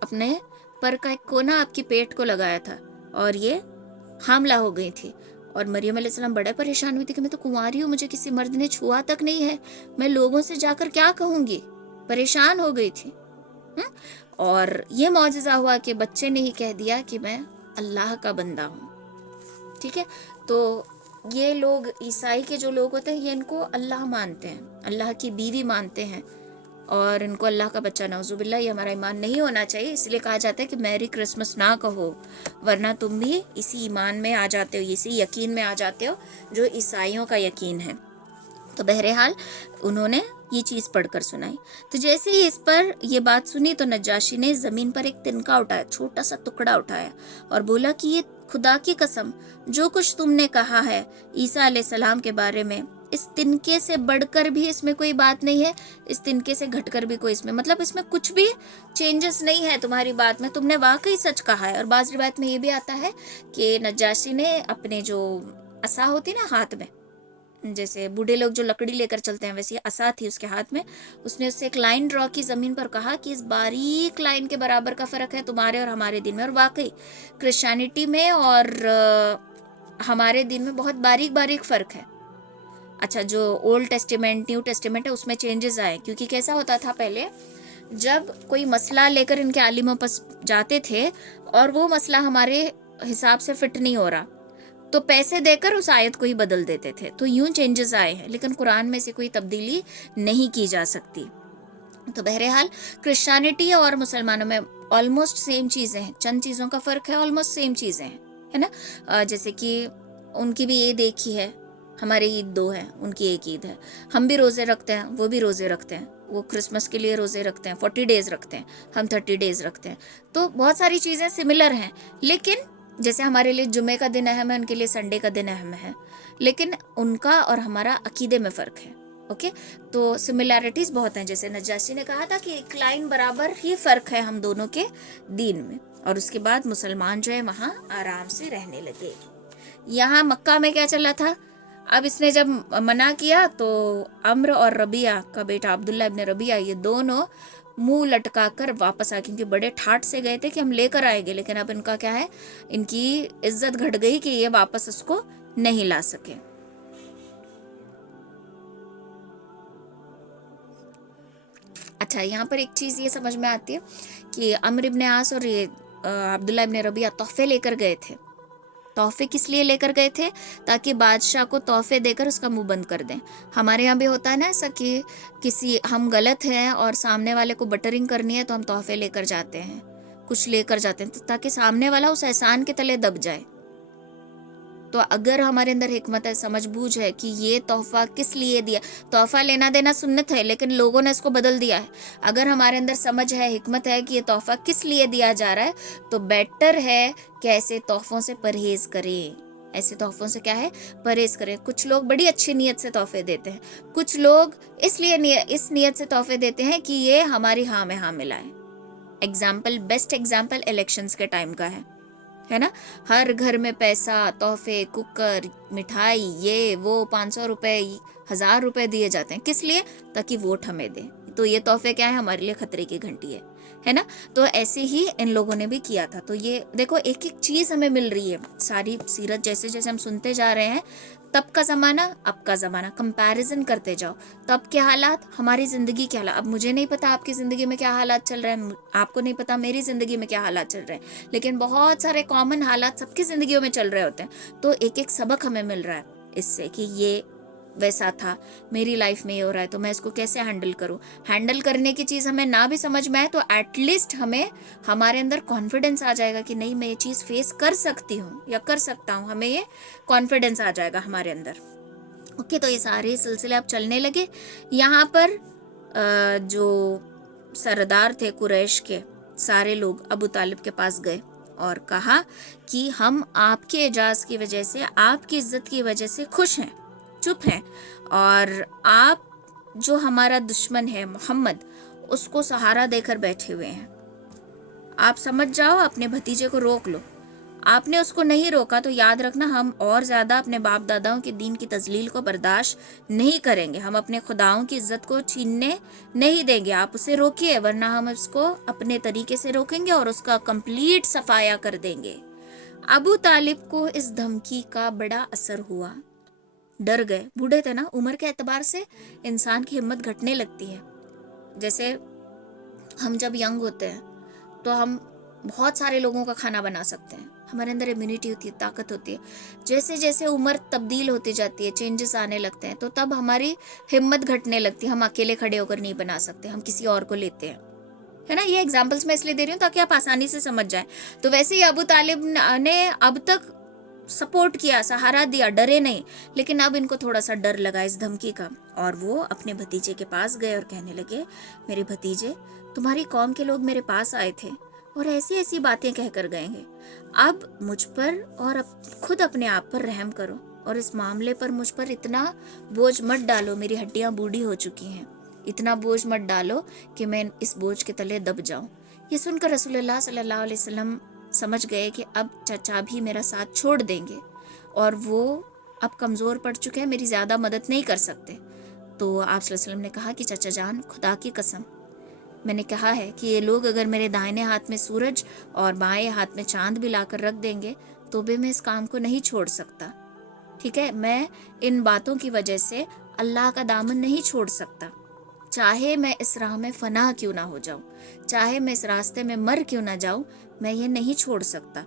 اپنے پر کا ایک کونا آپ کی پیٹ کو لگایا تھا اور یہ حاملہ ہو گئی تھی. اور مریم علیہ السلام بڑے پریشان ہوئی تھی کہ میں تو کنواری ہوں، مجھے کسی مرد نے چھوا تک نہیں ہے، میں لوگوں سے جا کر کیا کہوں گی، پریشان ہو گئی تھی. اور یہ معجزہ ہوا کہ بچے نے ہی کہہ دیا کہ میں اللہ کا بندہ ہوں. ٹھیک ہے. تو یہ لوگ عیسائی کے جو لوگ ہوتے ہیں یہ ان کو اللہ مانتے ہیں, اللہ کی بیوی مانتے ہیں, اور ان کو اللہ کا بچہ, نعوذ باللہ, یہ ہمارا ایمان نہیں ہونا چاہیے. اس لیے کہا جاتا ہے کہ میری کرسمس نہ کہو, ورنہ تم بھی اسی ایمان میں آ جاتے ہو, اسی یقین میں آ جاتے ہو جو عیسائیوں کا یقین ہے. تو بہرحال انہوں نے یہ چیز پڑھ کر سنائی. تو جیسے ہی اس پر یہ بات سنی تو نجاشی نے زمین پر ایک تنکا اٹھایا, چھوٹا سا ٹکڑا اٹھایا, اور بولا کہ یہ خدا کی قسم, جو کچھ تم نے کہا ہے عیسیٰ علیہ السلام کے بارے میں, اس تنکے سے بڑھ کر بھی اس میں کوئی بات نہیں ہے, اس تنکے سے گھٹ کر بھی کوئی اس میں, مطلب اس میں کچھ بھی چینجز نہیں ہے تمہاری بات میں, تم نے واقعی سچ کہا ہے. اور بعض روایت میں یہ بھی آتا ہے کہ نجاشی نے اپنے جو عصا ہوتی نا ہاتھ میں, جیسے بوڑھے لوگ جو لکڑی لے کر چلتے ہیں ویسے عصا تھی اس کے ہاتھ میں, اس نے اس سے ایک لائن ڈرا کی زمین پر, کہا کہ اس باریک لائن کے برابر کا فرق ہے تمہارے اور ہمارے دین میں. اور واقعی کرسچینٹی میں اور ہمارے دین میں بہت باریک باریک فرق ہے. اچھا, جو اولڈ ٹیسٹیمنٹ نیو ٹیسٹیمنٹ ہے اس میں چینجز آئے, کیونکہ کیسا ہوتا تھا پہلے, جب کوئی مسئلہ لے کر ان کے عالموں پاس جاتے تھے اور وہ مسئلہ ہمارے حساب سے فٹ نہیں ہو رہا تو پیسے دے کر اس آیت کو ہی بدل دیتے تھے. تو یوں چینجز آئے ہیں, لیکن قرآن میں سے کوئی تبدیلی نہیں کی جا سکتی. تو بہرحال کرسچینٹی اور مسلمانوں میں آلموسٹ سیم چیزیں ہیں, چند چیزوں کا فرق ہے, آلموسٹ سیم چیزیں ہیں, ہے نا. جیسے کہ ان کی بھی عید ایک ہی ہے, ہمارے عید 2 ہیں, ان کی ایک عید ہے. ہم بھی روزے رکھتے ہیں, وہ بھی روزے رکھتے ہیں, وہ کرسمس کے لیے روزے رکھتے ہیں, 40 ڈیز رکھتے ہیں, ہم 30 ڈیز رکھتے ہیں. تو بہت ساری چیزیں سملر ہیں, لیکن جیسے ہمارے لیے جمعے کا دن اہم ہے, ان کے لیے سنڈے کا دن اہم ہے, لیکن ان کا اور ہمارا عقیدے میں فرق ہے. اوکے, تو سملیرٹیز بہت ہیں. جیسے نجاشی نے کہا تھا کہ ایک لائن برابر ہی فرق ہے ہم دونوں کے دین میں. اور اس کے بعد مسلمان جو ہے وہاں آرام سے رہنے لگے. یہاں مکہ میں کیا چلا تھا, اب اس نے جب منع کیا تو عمرو اور ربیعہ کا بیٹا عبداللہ ابن ربیعہ, یہ دونوں منہ لٹکا کر واپس آئے, کیونکہ بڑے ٹھاٹ سے گئے تھے کہ ہم لے کر آئیں گے, لیکن اب ان کا کیا ہے, ان کی عزت گھٹ گئی کہ یہ واپس اس کو نہیں لا سکے. اچھا, یہاں پر ایک چیز یہ سمجھ میں آتی ہے کہ عمرو ابن عاص اور یہ عبداللہ ابن ربیعہ تحفے لے کر گئے تھے. تحفے کس لیے لے کر گئے تھے, تاکہ بادشاہ کو تحفے دے کر اس کا منہ بند کر دیں. ہمارے یہاں بھی ہوتا ہے نا ایسا کہ کسی ہم غلط ہیں اور سامنے والے کو بٹرنگ کرنی ہے تو ہم تحفے لے کر جاتے ہیں, کچھ لے کر جاتے ہیں تاکہ سامنے والا اس احسان کے تلے دب جائے. تو اگر ہمارے اندر حکمت ہے, سمجھ بوجھ ہے کہ یہ تحفہ کس لیے دیا, تحفہ لینا دینا سنت ہے لیکن لوگوں نے اس کو بدل دیا ہے. اگر ہمارے اندر سمجھ ہے, حکمت ہے کہ یہ تحفہ کس لیے دیا جا رہا ہے, تو بیٹر ہے کہ ایسے تحفوں سے پرہیز کریں. ایسے تحفوں سے کیا ہے, پرہیز کریں. کچھ لوگ بڑی اچھی نیت سے تحفے دیتے ہیں, کچھ لوگ اس نیت سے تحفے دیتے ہیں کہ یہ ہماری ہاں میں ہاں ملائے. ایگزامپل, بیسٹ ایگزامپل الیکشنز کے ٹائم کا ہے نا. ہر گھر میں پیسہ, تحفے, کوکر, مٹھائی, یہ وہ 500 روپے, 1000 روپے دیے جاتے ہیں. کس لیے, تاکہ ووٹ ہمیں دیں. تو یہ تحفے کیا ہے, ہمارے لیے خطرے کی گھنٹی ہے نا. تو ایسے ہی ان لوگوں نے بھی کیا تھا. تو یہ دیکھو ایک ایک چیز ہمیں مل رہی ہے. ساری سیرت جیسے جیسے ہم سنتے جا رہے ہیں, تب کا زمانہ اب کا زمانہ کمپیریزن کرتے جاؤ. تب کے حالات, ہماری زندگی کے حالات. اب مجھے نہیں پتا آپ کی زندگی میں کیا حالات چل رہے ہیں, آپ کو نہیں پتا میری زندگی میں کیا حالات چل رہے ہیں, لیکن بہت سارے کامن حالات سب کی زندگیوں میں چل رہے ہوتے ہیں. تو ایک ایک سبق ہمیں مل رہا ہے اس سے کہ یہ ویسا تھا, میری لائف میں یہ ہو رہا ہے تو میں اس کو کیسے ہینڈل کروں. ہینڈل کرنے کی چیز ہمیں نہ بھی سمجھ میں آئے تو ایٹ لیسٹ ہمیں ہمارے اندر کانفیڈنس آ جائے گا کہ نہیں, میں یہ چیز فیس کر سکتی ہوں یا کر سکتا ہوں. ہمیں یہ کانفیڈنس آ جائے گا ہمارے اندر. اوکے, تو یہ سارے سلسلے اب چلنے لگے. یہاں پر جو سردار تھے قریش کے, سارے لوگ ابو طالب کے پاس گئے اور کہا کہ ہم آپ کے اعجاز کی وجہ سے, آپ کی عزت کی وجہ سے خوش ہیں, چپ ہیں, اور آپ جو ہمارا دشمن ہے محمد, اس کو سہارا دے کر بیٹھے ہوئے ہیں. آپ سمجھ جاؤ, اپنے بھتیجے کو روک لو. آپ نے اس کو نہیں روکا تو یاد رکھنا, ہم اور زیادہ اپنے باپ داداؤں کے دین کی تذلیل کو برداشت نہیں کریں گے. ہم اپنے خداؤں کی عزت کو چھیننے نہیں دیں گے. آپ اسے روکیے, ورنہ ہم اس کو اپنے طریقے سے روکیں گے اور اس کا کمپلیٹ صفایا کر دیں گے. ابو طالب کو اس دھمکی کا بڑا اثر ہوا, ڈر گئے. بوڑھے تھے نا, عمر کے اعتبار سے انسان کی ہمت گھٹنے لگتی ہے. جیسے ہم جب ینگ ہوتے ہیں تو ہم بہت سارے لوگوں کا کھانا بنا سکتے ہیں، ہمارے اندر امیونٹی ہوتی ہے، طاقت ہوتی ہے۔ جیسے جیسے عمر تبدیل ہوتی جاتی ہے، چینجز آنے لگتے ہیں، تو تب ہماری ہمت گھٹنے لگتی ہے، ہم اکیلے کھڑے ہو کر نہیں بنا سکتے، ہم کسی اور کو لیتے ہیں، ہے نا۔ یہ ایگزامپلس میں اس لیے دے رہی ہوں تاکہ آپ آسانی سے سمجھ جائیں۔ تو ویسے ہی ابو طالب نے اب تک سپورٹ کیا، سہارا دیا، ڈرے نہیں، لیکن اب ان کو تھوڑا سا ڈر لگا اس دھمکی کا، اور وہ اپنے بھتیجے کے پاس گئے اور کہنے لگے، میرے بھتیجے، تمہاری قوم کے لوگ میرے پاس آئے تھے اور ایسی ایسی باتیں کہہ کر گئے ہیں، اب مجھ پر اور خود اپنے آپ پر رحم کرو، اور اس معاملے پر مجھ پر اتنا بوجھ مت ڈالو، میری ہڈیاں بوڑھی ہو چکی ہیں، اتنا بوجھ مت ڈالو کہ میں اس بوجھ کے تلے دب جاؤں۔ یہ سن کر رسول اللہ صلی اللہ علیہ وسلم سمجھ گئے کہ اب چچا بھی میرا ساتھ چھوڑ دیں گے، اور وہ اب کمزور پڑ چکے ہیں، میری زیادہ مدد نہیں کر سکتے۔ تو آپ صلی اللہ علیہ وسلم نے کہا کہ چچا جان، خدا کی قسم، میں نے کہا ہے کہ یہ لوگ اگر میرے دائنے ہاتھ میں سورج اور بائیں ہاتھ میں چاند بھی لا کر رکھ دیں گے تو بھی میں اس کام کو نہیں چھوڑ سکتا، ٹھیک ہے۔ میں ان باتوں کی وجہ سے اللہ کا دامن نہیں چھوڑ سکتا، چاہے میں اس راہ میں فنا کیوں نہ ہو جاؤں، چاہے میں اس راستے میں مر کیوں نہ جاؤں، میں یہ نہیں چھوڑ سکتا۔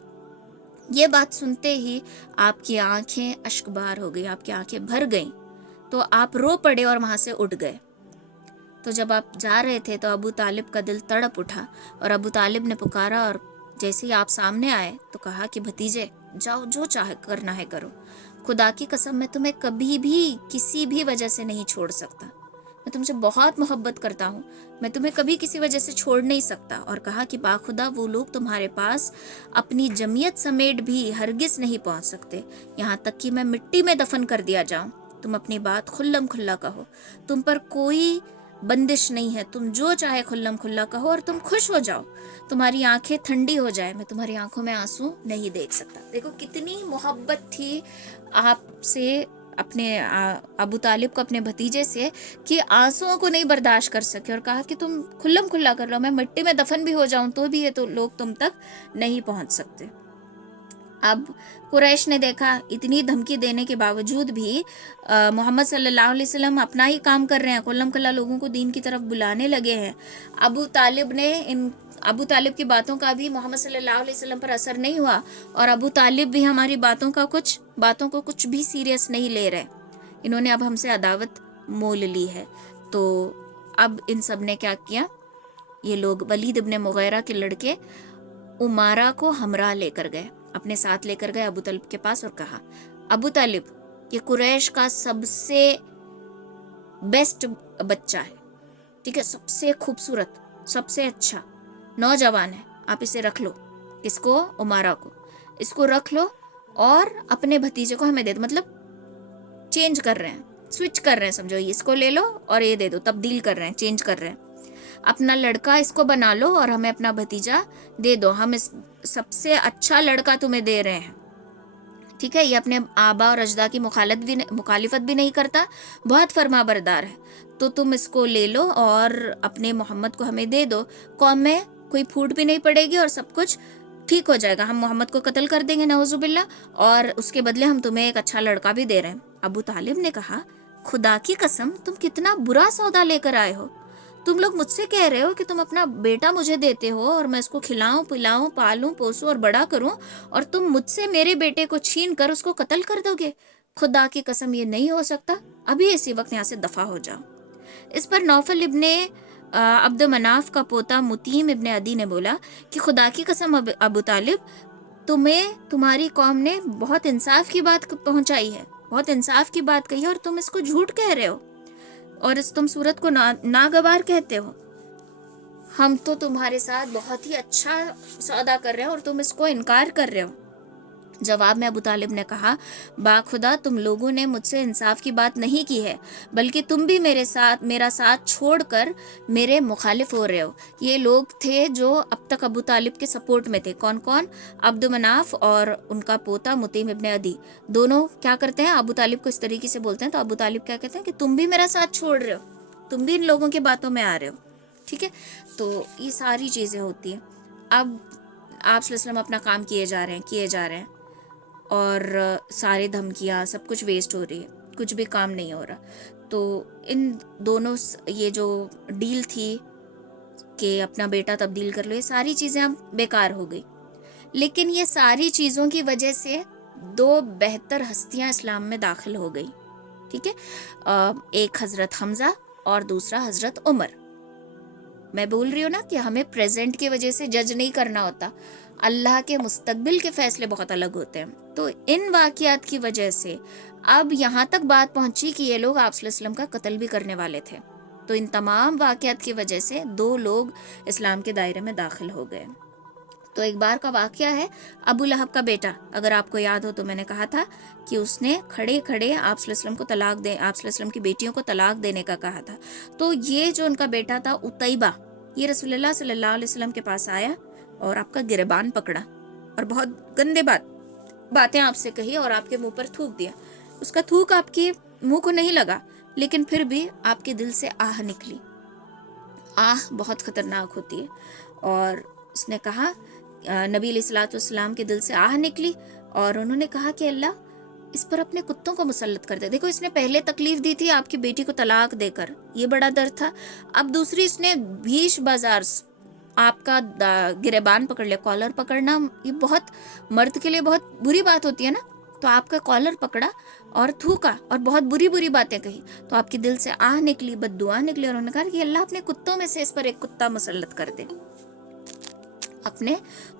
یہ بات سنتے ہی آپ کی آنکھیں اشک بار ہو گئی، آپ کی آنکھیں بھر گئیں، تو آپ رو پڑے اور وہاں سے اٹھ گئے۔ تو جب آپ جا رہے تھے تو ابو طالب کا دل تڑپ اٹھا، اور ابو طالب نے پکارا، اور جیسے ہی آپ سامنے آئے تو کہا کہ بھتیجے، جاؤ، جو چاہے کرنا ہے کرو، خدا کی قسم میں تمہیں کبھی بھی کسی بھی وجہ سے نہیں چھوڑ سکتا، میں تم سے بہت محبت کرتا ہوں، میں تمہیں کبھی کسی وجہ سے چھوڑ نہیں سکتا۔ اور کہا کہ باخدا وہ لوگ تمہارے پاس اپنی جمعیت سمیٹ بھی ہرگز نہیں پہنچ سکتے، یہاں تک کہ میں مٹی میں دفن کر دیا جاؤں، تم اپنی بات کھلم کھلا کہو، تم پر کوئی بندش نہیں ہے، تم جو چاہے کھلم کھلا کہو اور تم خوش ہو جاؤ، تمہاری آنکھیں ٹھنڈی ہو جائے، میں تمہاری آنکھوں میں آنسو نہیں دیکھ سکتا۔ دیکھو کتنی محبت تھی آپ سے، اپنے ابو طالب کو اپنے بھتیجے سے، کہ آنسوؤں کو نہیں برداشت کر سکے، اور کہا کہ تم کھلم کھلا کر لو، میں مٹی میں دفن بھی ہو جاؤں تو بھی یہ تو لوگ تم تک نہیں پہنچ سکتے۔ اب قریش نے دیکھا اتنی دھمکی دینے کے باوجود بھی محمد صلی اللہ علیہ وسلم اپنا ہی کام کر رہے ہیں، کلم کلا لوگوں کو دین کی طرف بلانے لگے ہیں۔ ابو طالب کی باتوں کا بھی محمد صلی اللہ علیہ وسلم پر اثر نہیں ہوا، اور ابو طالب بھی ہماری باتوں کو کچھ بھی سیریس نہیں لے رہے، انہوں نے اب ہم سے عداوت مول لی ہے۔ تو اب ان سب نے کیا کیا، یہ لوگ ولید ابن مغیرہ کے لڑکے عمارہ کو ہمراہ لے کر گئے، اپنے ساتھ لے کر گئے ابو طالب کے پاس، اور کہا، ابو طالب، یہ قریش کا سب سے بیسٹ بچہ ہے، ٹھیک ہے، سب سے خوبصورت، سب سے اچھا نوجوان ہے، آپ اسے رکھ لو، اس کو، عمارہ کو، اس کو رکھ لو، اور اپنے بھتیجے کو ہمیں دے دو، مطلب چینج کر رہے ہیں، سوئچ کر رہے ہیں، سمجھو، اس کو لے لو اور یہ دے دو، تبدیل کر رہے ہیں، چینج کر رہے ہیں، اپنا لڑکا اس کو بنا لو اور ہمیں اپنا بھتیجا دے دو، ہم اس سب سے اچھا لڑکا تمہیں دے رہے ہیں، ٹھیک ہے۔ یہ اپنے آبا اور اجداد کی مخالفت بھی نہیں کرتا، بہت فرما بردار ہے، تو تم اس کو لے لو اور اپنے محمد کو ہمیں دے دو، قوم میں کوئی پھوٹ بھی نہیں پڑے گی اور سب کچھ ٹھیک ہو جائے گا، ہم محمد کو قتل کر دیں گے نعوذ باللہ، اور اس کے بدلے ہم تمہیں ایک اچھا لڑکا بھی دے رہے ہیں۔ ابو طالب نے کہا، خدا کی قسم، تم کتنا برا سودا لے کر آئے ہو، تم لوگ مجھ سے کہہ رہے ہو کہ تم اپنا بیٹا مجھے دیتے ہو اور میں اس کو کھلاؤں پلاؤں پالوں پوسوں اور بڑا کروں، اور تم مجھ سے میرے بیٹے کو چھین کر اس کو قتل کر دو گے، خدا کی قسم یہ نہیں ہو سکتا، ابھی اسی وقت یہاں سے دفع ہو جاؤ۔ اس پر نوفل ابن عبد مناف کا پوتا متیم ابن عدی نے بولا کہ خدا کی قسم ابو طالب، تمہیں تمہاری قوم نے بہت انصاف کی بات پہنچائی ہے، بہت انصاف کی بات کہی ہے، اور تم اس کو جھوٹ کہہ رہے ہو اور اس تم صورت کو ناگوار کہتے ہو، ہم تو تمہارے ساتھ بہت ہی اچھا سودا کر رہے ہیں اور تم اس کو انکار کر رہے ہو۔ جواب میں ابو طالب نے کہا، باخدا تم لوگوں نے مجھ سے انصاف کی بات نہیں کی ہے، بلکہ تم بھی میرا ساتھ چھوڑ کر میرے مخالف ہو رہے ہو۔ یہ لوگ تھے جو اب تک ابو طالب کے سپورٹ میں تھے، کون کون؟ عبد مناف اور ان کا پوتا متیم ابن عدی، دونوں کیا کرتے ہیں، ابو طالب کو اس طریقے سے بولتے ہیں، تو ابو طالب کیا کہتے ہیں کہ تم بھی میرا ساتھ چھوڑ رہے ہو، تم بھی ان لوگوں کی باتوں میں آ رہے ہو، ٹھیک ہے۔ تو یہ ساری چیزیں ہوتی ہیں۔ اب آپ صلی اللہ علیہ وسلم اپنا کام کیے جا رہے ہیں اور سارے دھمکیاں سب کچھ ویسٹ ہو رہی ہے، کچھ بھی کام نہیں ہو رہا۔ تو ان دونوں، یہ جو ڈیل تھی کہ اپنا بیٹا تبدیل کر لو، یہ ساری چیزیں اب بیکار ہو گئی. لیکن یہ ساری چیزوں کی وجہ سے 2 بہتر ہستیاں اسلام میں داخل ہو گئی. ٹھیک ہے، ایک حضرت حمزہ اور دوسرا حضرت عمر. میں بول رہی ہوں نا کہ ہمیں پریزنٹ کی وجہ سے جج نہیں کرنا ہوتا، اللہ کے مستقبل کے فیصلے بہت الگ ہوتے ہیں. تو ان واقعات کی وجہ سے اب یہاں تک بات پہنچی کہ یہ لوگ آپ صلی اللہ علیہ وسلم کا قتل بھی کرنے والے تھے. تو ان تمام واقعات کی وجہ سے 2 لوگ اسلام کے دائرے میں داخل ہو گئے. تو ایک بار کا واقعہ ہے، ابو لہب کا بیٹا، اگر آپ کو یاد ہو تو میں نے کہا تھا کہ اس نے کھڑے کھڑے آپ صلی اللہ علیہ وسلم کو آپ صلی اللہ علیہ وسلم کی بیٹیوں کو طلاق دینے کا کہا تھا. تو یہ جو ان کا بیٹا تھا اتیبہ، یہ رسول اللہ صلی اللہ علیہ وسلم کے پاس آیا اور آپ کا گریبان پکڑا اور بہت گندے باتیں آپ سے کہی اور آپ کے منہ پر تھوک دیا. اس کا تھوک آپ کے منہ کو نہیں لگا، لیکن پھر بھی آپ کے دل سے آہ نکلی. آہ بہت خطرناک ہوتی ہے، اور اس نے کہا، نبی علیہ الصلوۃ والسلام کے دل سے آہ نکلی اور انہوں نے کہا کہ اللہ اس پر اپنے کتوں کو مسلط کر دے. دیکھو اس نے پہلے تکلیف دی تھی آپ کی بیٹی کو طلاق دے کر، یہ بڑا درد تھا. اب دوسری اس نے بھیش بازار آپ کا گریبان پکڑ لیا. کالر پکڑنا یہ بہت مرد کے لیے بہت بری بات ہوتی ہے نا. تو آپ کا کالر پکڑا اور تھوکا اور بہت بری باتیں کہی. تو آپ کے دل سے آہ نکلی، بد دعا نکلی، اور انہوں نے کہا کہ اللہ اپنے کتوں میں سے اس پر ایک کتا مسلط کر دے. اپنے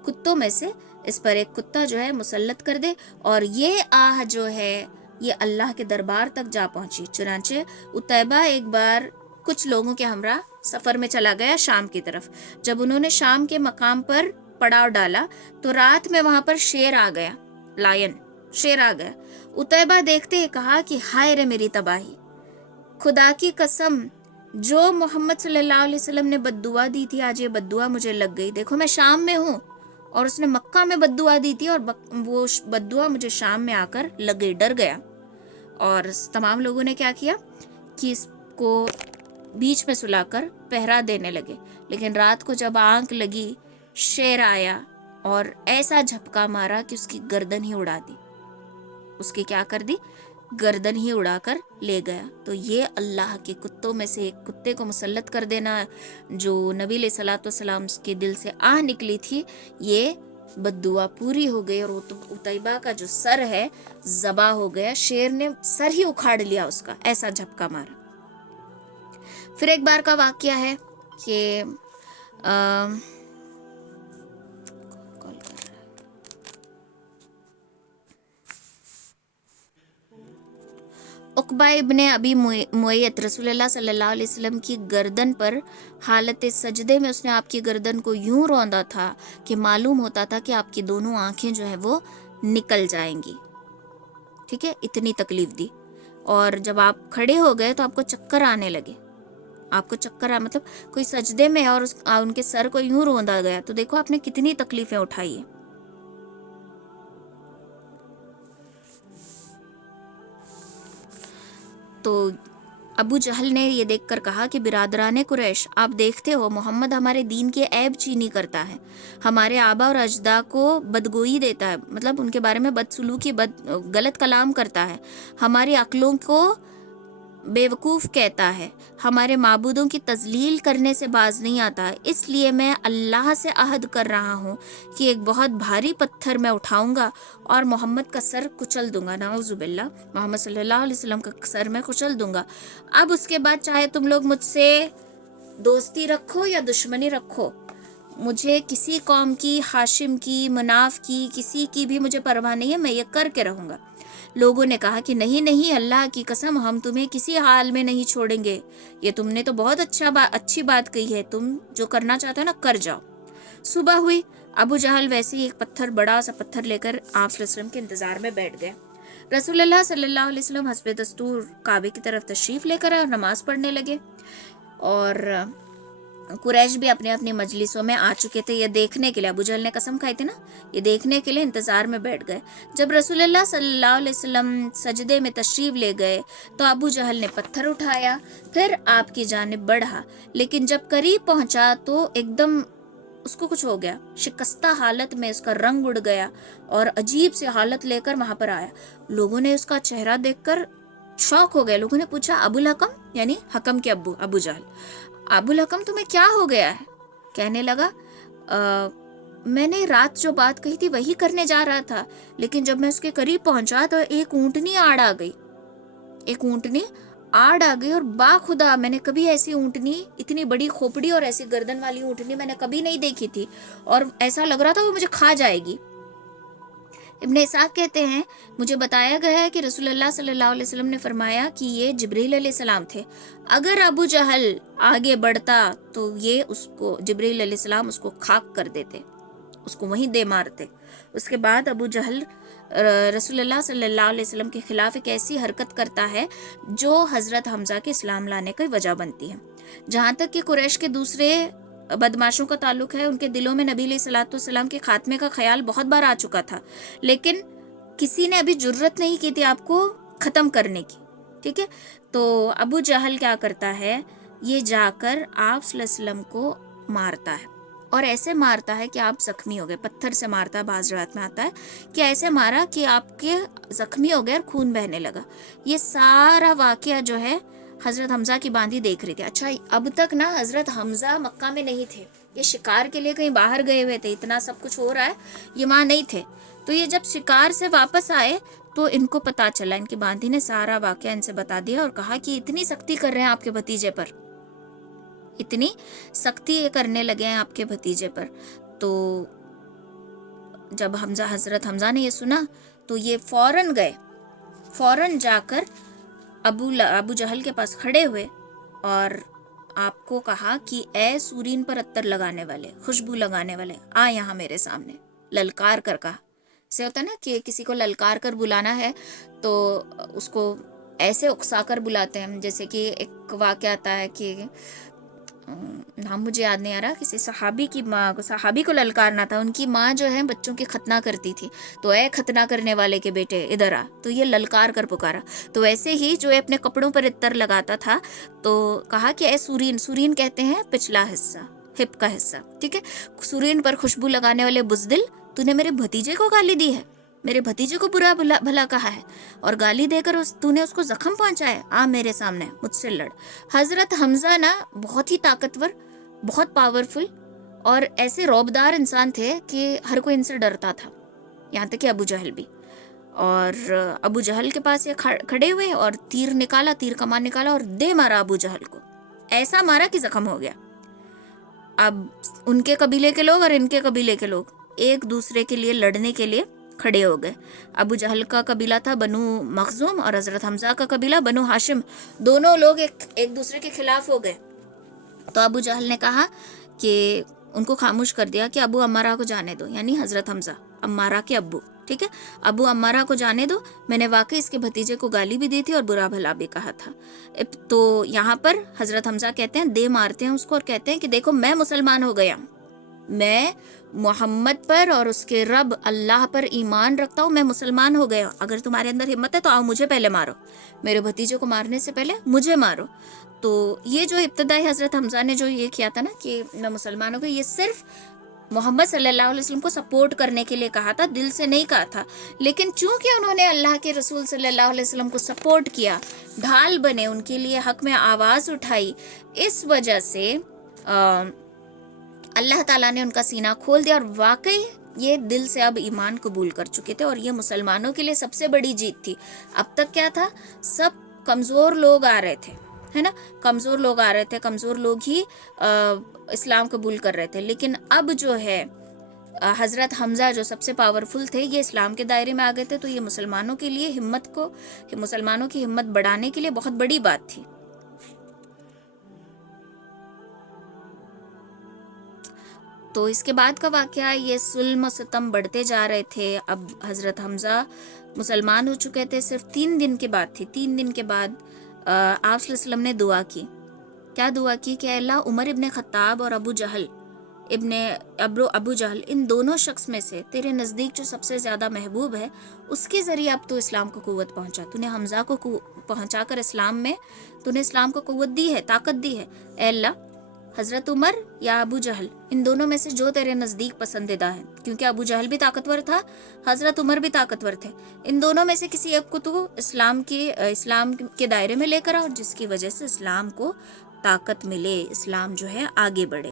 کتوں میں سے اس پر ایک کتا جو ہے مسلط کر دے. اور یہ آہ جو ہے یہ اللہ کے دربار تک جا پہنچی. چنانچہ اتیبہ ایک بار کچھ لوگوں کے ہمراہ سفر میں چلا گیا شام کی طرف. جب انہوں نے شام کے مقام پر پڑاؤ ڈالا تو رات میں وہاں پر شیر آ گیا، شیر آ گیا. اتیبہ دیکھتے ہی کہا کہ ہائے رے میری تباہی، خدا کی قسم جو محمد صلی اللہ علیہ وسلم نے بد دعا دی تھی آج یہ بد دعا مجھے لگ گئی. دیکھو میں شام میں ہوں اور اس نے مکہ میں بد دعا دی تھی اور وہ بد دعا مجھے شام میں آ کر لگ گئی، ڈر گیا. اور تمام لوگوں نے کیا کیا کہ اس کو بیچ میں سلا کر پہرا دینے لگے. لیکن رات کو جب آنکھ لگی شیر آیا اور ایسا جھپکا مارا کہ اس کی گردن ہی اڑا دی. اس کی کیا کر دی؟ گردن ہی اڑا کر لے گیا. تو یہ اللہ کے کتوں میں سے ایک کتے کو مسلط کر دینا، جو نبی علیہ الصلوۃ والسلام کے دل سے آہ نکلی تھی، یہ بد دعا پوری ہو گئی. اور اتیبہ کا جو سر ہے ذبح ہو گیا، شیر نے سر ہی اکھاڑ لیا اس کا، ایسا جھپکا مارا. پھر ایک بار کا واقعہ ہے کہ عقبہ ابن ابی معیط رسول اللہ صلی اللہ علیہ وسلم کی گردن پر حالت سجدے میں اس نے آپ کی گردن کو یوں روندا تھا کہ معلوم ہوتا تھا کہ آپ کی دونوں آنکھیں جو ہیں وہ نکل جائیں گی. ٹھیک ہے، اتنی تکلیف دی. اور جب آپ کھڑے ہو گئے تو آپ کو چکر آنے لگے. آپ کو چکر مطلب کوئی سجدے میں اور ان کے سر کو یوں روندا گیا. تو دیکھو آپ نے کتنی تکلیفیں اٹھائی ہیں. تو ابو جہل نے یہ دیکھ کر کہا کہ برادران قریش، آپ دیکھتے ہو محمد ہمارے دین کی عیب چینی کرتا ہے، ہمارے آبا اور اجداد کو بدگوئی دیتا ہے، مطلب ان کے بارے میں بدسلوکی غلط کلام کرتا ہے، ہماری عقلوں کو بے وقوف کہتا ہے، ہمارے معبودوں کی تذلیل کرنے سے باز نہیں آتا. اس لیے میں اللہ سے عہد کر رہا ہوں کہ ایک بہت بھاری پتھر میں اٹھاؤں گا اور محمد کا سر کچل دوں گا. نعوذ باللہ، محمد صلی اللہ علیہ وسلم کا سر میں کچل دوں گا. اب اس کے بعد چاہے تم لوگ مجھ سے دوستی رکھو یا دشمنی رکھو، مجھے کسی قوم کی، ہاشم کی، مناف کی، کسی کی بھی مجھے پرواہ نہیں ہے، میں یہ کر کے رہوں گا. لوگوں نے کہا کہ نہیں اللہ کی قسم ہم تمہیں کسی حال میں نہیں چھوڑیں گے، یہ تم نے تو بہت اچھی بات کہی ہے، تم جو کرنا چاہتے ہو نا کر جاؤ. صبح ہوئی، ابو جہل ویسے ہی ایک بڑا سا پتھر لے کر آپ صلی اللہ علیہ وسلم کے انتظار میں بیٹھ گئے. رسول اللہ صلی اللہ علیہ وسلم حسب دستور کعبے کی طرف تشریف لے کر آئے اور نماز پڑھنے لگے. اور قریش بھی اپنی اپنی مجلسوں میں آ چکے تھے یہ دیکھنے کے لیے. ابو جہل نے قسم کھائی تھی نا، یہ دیکھنے کے لیے انتظار میں بیٹھ گئے. جب رسول اللہ صلی اللہ علیہ وسلم سجدے میں تشریف لے گئے تو ابو جہل نے پتھر اٹھایا، پھر آپ کی جانب بڑھا، لیکن جب قریب پہنچا تو ایک دم اس کو کچھ ہو گیا، شکستہ حالت میں اس کا رنگ اڑ گیا اور عجیب سی حالت لے کر وہاں پر آیا. لوگوں نے اس کا چہرہ دیکھ کر شوق ہو گئے. لوگوں نے پوچھا ابو الحکم، یعنی حکم کے ابو جہل، ابو الحکم تمہیں کیا ہو گیا ہے؟ کہنے لگا میں نے رات جو بات کہی تھی وہی کرنے جا رہا تھا، لیکن جب میں اس کے قریب پہنچا تو ایک اونٹنی آڑ آ گئی، ایک اونٹنی آڑ آ گئی، اور باخدا میں نے کبھی ایسی اونٹنی، اتنی بڑی کھوپڑی اور ایسی گردن والی اونٹنی میں نے کبھی نہیں دیکھی تھی، اور ایسا لگ رہا تھا وہ مجھے کھا جائے گی۔ ابن اسحاق کہتے ہیں مجھے بتایا گیا ہے کہ رسول اللہ صلی اللہ علیہ وسلم نے فرمایا کہ یہ جبریل علیہ السلام تھے، اگر ابو جہل آگے بڑھتا تو یہ اس کو، جبریل علیہ السلام اس کو خاک کر دیتے، اس کو وہیں دے مارتے۔ اس کے بعد ابو جہل رسول اللہ صلی اللہ علیہ وسلم کے خلاف ایک ایسی حرکت کرتا ہے جو حضرت حمزہ کے اسلام لانے کی وجہ بنتی ہے۔ جہاں تک کہ قریش کے دوسرے بدماشوں کا تعلق ہے، ان کے دلوں میں نبی علیہ الصلوۃ والسلام کے خاتمے کا خیال بہت بار آ چکا تھا، لیکن کسی نے ابھی جرت نہیں کی تھی آپ کو ختم کرنے کی، ٹھیک ہے۔ تو ابو جہل کیا کرتا ہے، یہ جا کر آپ صلی اللہ علیہ وسلم کو مارتا ہے، اور ایسے مارتا ہے کہ آپ زخمی ہو گئے، پتھر سے مارتا ہے، بعض روایت میں آتا ہے کہ ایسے مارا کہ آپ کے زخمی ہو گئے اور خون بہنے لگا۔ یہ سارا واقعہ جو ہے حضرت حمزہ کی باندھی دیکھ رہی تھی۔ اچھا اب تک نا حضرت حمزہ مکہ میں نہیں تھے، یہ شکار کے لیے کہیں باہر گئے ہوئے تھے، اتنا سب کچھ ہو رہا ہے، یہ وہاں نہیں تھے۔ تو یہ جب شکار سے واپس آئے تو ان کو پتا چلا، ان کی باندھی نے سارا واقعہ ان سے بتا دیا اور کہا کہ اتنی سختی کر رہے ہیں آپ کے بھتیجے پر، اتنی سختی کرنے لگے ہیں آپ کے بھتیجے پر۔ تو جب حضرت حمزہ نے یہ سنا تو یہ فوراً گئے، فوراً جا کر ابو جہل کے پاس کھڑے ہوئے اور آپ کو کہا کہ اے سورین پر عطر لگانے والے، خوشبو لگانے والے، آ یہاں میرے سامنے، للکار کر کہا۔ سے ہوتا ہے نا کہ کسی کو للکار کر بلانا ہے تو اس کو ایسے اکسا کر بلاتے ہیں، جیسے کہ ایک واقعہ آتا ہے کہ نام مجھے یاد نہیں آ رہا، کسی صحابی کی ماں کو، صحابی کو للکارنا تھا، ان کی ماں جو ہے بچوں کی ختنہ کرتی تھی، تو اے ختنہ کرنے والے کے بیٹے ادھر آ، تو یہ للکار کر پکارا۔ تو ویسے ہی جو اپنے کپڑوں پر عطر لگاتا تھا تو کہا کہ اے سورین، سورین کہتے ہیں پچھلا حصہ، ہپ کا حصہ، ٹھیک ہے، سورین پر خوشبو لگانے والے بزدل، تو نے میرے بھتیجے کو گالی دی ہے، میرے بھتیجے کو برا بھلا کہا ہے، اور گالی دے کر تو نے اس کو زخم پہنچایا، آ میرے سامنے مجھ سے لڑ۔ حضرت حمزہ نا بہت ہی طاقتور، بہت پاورفل، اور ایسے رعبدار انسان تھے کہ ہر کوئی ان سے ڈرتا تھا، یہاں تک کہ ابو جہل بھی۔ اور ابو جہل کے پاس یہ کھڑے ہوئے اور تیر نکالا، تیر کمان نکالا اور دے مارا ابو جہل کو، ایسا مارا کہ زخم ہو گیا۔ اب ان کے قبیلے کے لوگ اور ان کے قبیلے کے لوگ ایک دوسرے کے لیے لڑنے کے لیے کھڑے ہو گئے۔ ابو جہل کا قبیلہ تھا بنو مخزوم اور حضرت حمزہ کا قبیلہ بنو ہاشم، دونوں لوگ ایک دوسرے کے خلاف ہو گئے۔ تو ابو جہل نے کہا کہ ان کو خاموش کر دیا کہ ابو عمارہ کو جانے دو، یعنی حضرت حمزہ عمارہ کے ابو، ٹھیک ہے، ابو عمارہ کو جانے دو، میں نے واقعی اس کے بھتیجے کو گالی بھی دی تھی اور برا بھلا بھی کہا تھا۔ تو یہاں پر حضرت حمزہ کہتے ہیں، دے مارتے ہیں اس کو اور کہتے ہیں کہ دیکھو میں مسلمان ہو گیا، میں محمد پر اور اس کے رب اللہ پر ایمان رکھتا ہوں، میں مسلمان ہو گیا، اگر تمہارے اندر ہمت ہے تو آؤ مجھے پہلے مارو، میرے بھتیجے کو مارنے سے پہلے مجھے مارو۔ تو یہ جو ابتدائی حضرت حمزہ نے جو یہ کیا تھا نا کہ میں مسلمان ہو گیا، یہ صرف محمد صلی اللہ علیہ وسلم کو سپورٹ کرنے کے لیے کہا تھا، دل سے نہیں کہا تھا، لیکن چونکہ انہوں نے اللہ کے رسول صلی اللہ علیہ وسلم کو سپورٹ کیا، ڈھال بنے، ان کے لیے حق میں آواز اٹھائی، اس وجہ سے اللہ تعالیٰ نے ان کا سینہ کھول دیا، اور واقعی یہ دل سے اب ایمان قبول کر چکے تھے، اور یہ مسلمانوں کے لیے سب سے بڑی جیت تھی۔ اب تک کیا تھا، سب کمزور لوگ آ رہے تھے، ہے نا، کمزور لوگ آ رہے تھے، کمزور لوگ ہی اسلام قبول کر رہے تھے، لیکن اب جو ہے حضرت حمزہ جو سب سے پاورفل تھے، یہ اسلام کے دائرے میں آ گئے تھے، تو یہ مسلمانوں کے لیے مسلمانوں کی ہمت بڑھانے کے لیے بہت بڑی بات تھی۔ تو اس کے بعد کا واقعہ، یہ ظلم و ستم بڑھتے جا رہے تھے، اب حضرت حمزہ مسلمان ہو چکے تھے، صرف 3 دن کے بعد تھی، 3 دن کے بعد آپ صلی اللہ علیہ وسلم نے دعا کی، کیا دعا کی کہ اللہ عمر ابن خطاب اور ابو جہل ان دونوں شخص میں سے تیرے نزدیک جو سب سے زیادہ محبوب ہے، اس کے ذریعے اب تو اسلام کو قوت پہنچا، تو نے حمزہ کو پہنچا کر اسلام میں تو نے اسلام کو قوت دی ہے، طاقت دی ہے، اے اللہ حضرت عمر یا ابو جہل، ان دونوں میں سے جو تیرے نزدیک پسندیدہ ہے، کیونکہ ابو جہل بھی طاقتور تھا، حضرت عمر بھی طاقتور تھے، ان دونوں میں سے کسی ایک کو تو اسلام کے دائرے میں لے کر آؤ، جس کی وجہ سے اسلام کو طاقت ملے، اسلام جو ہے آگے بڑھے۔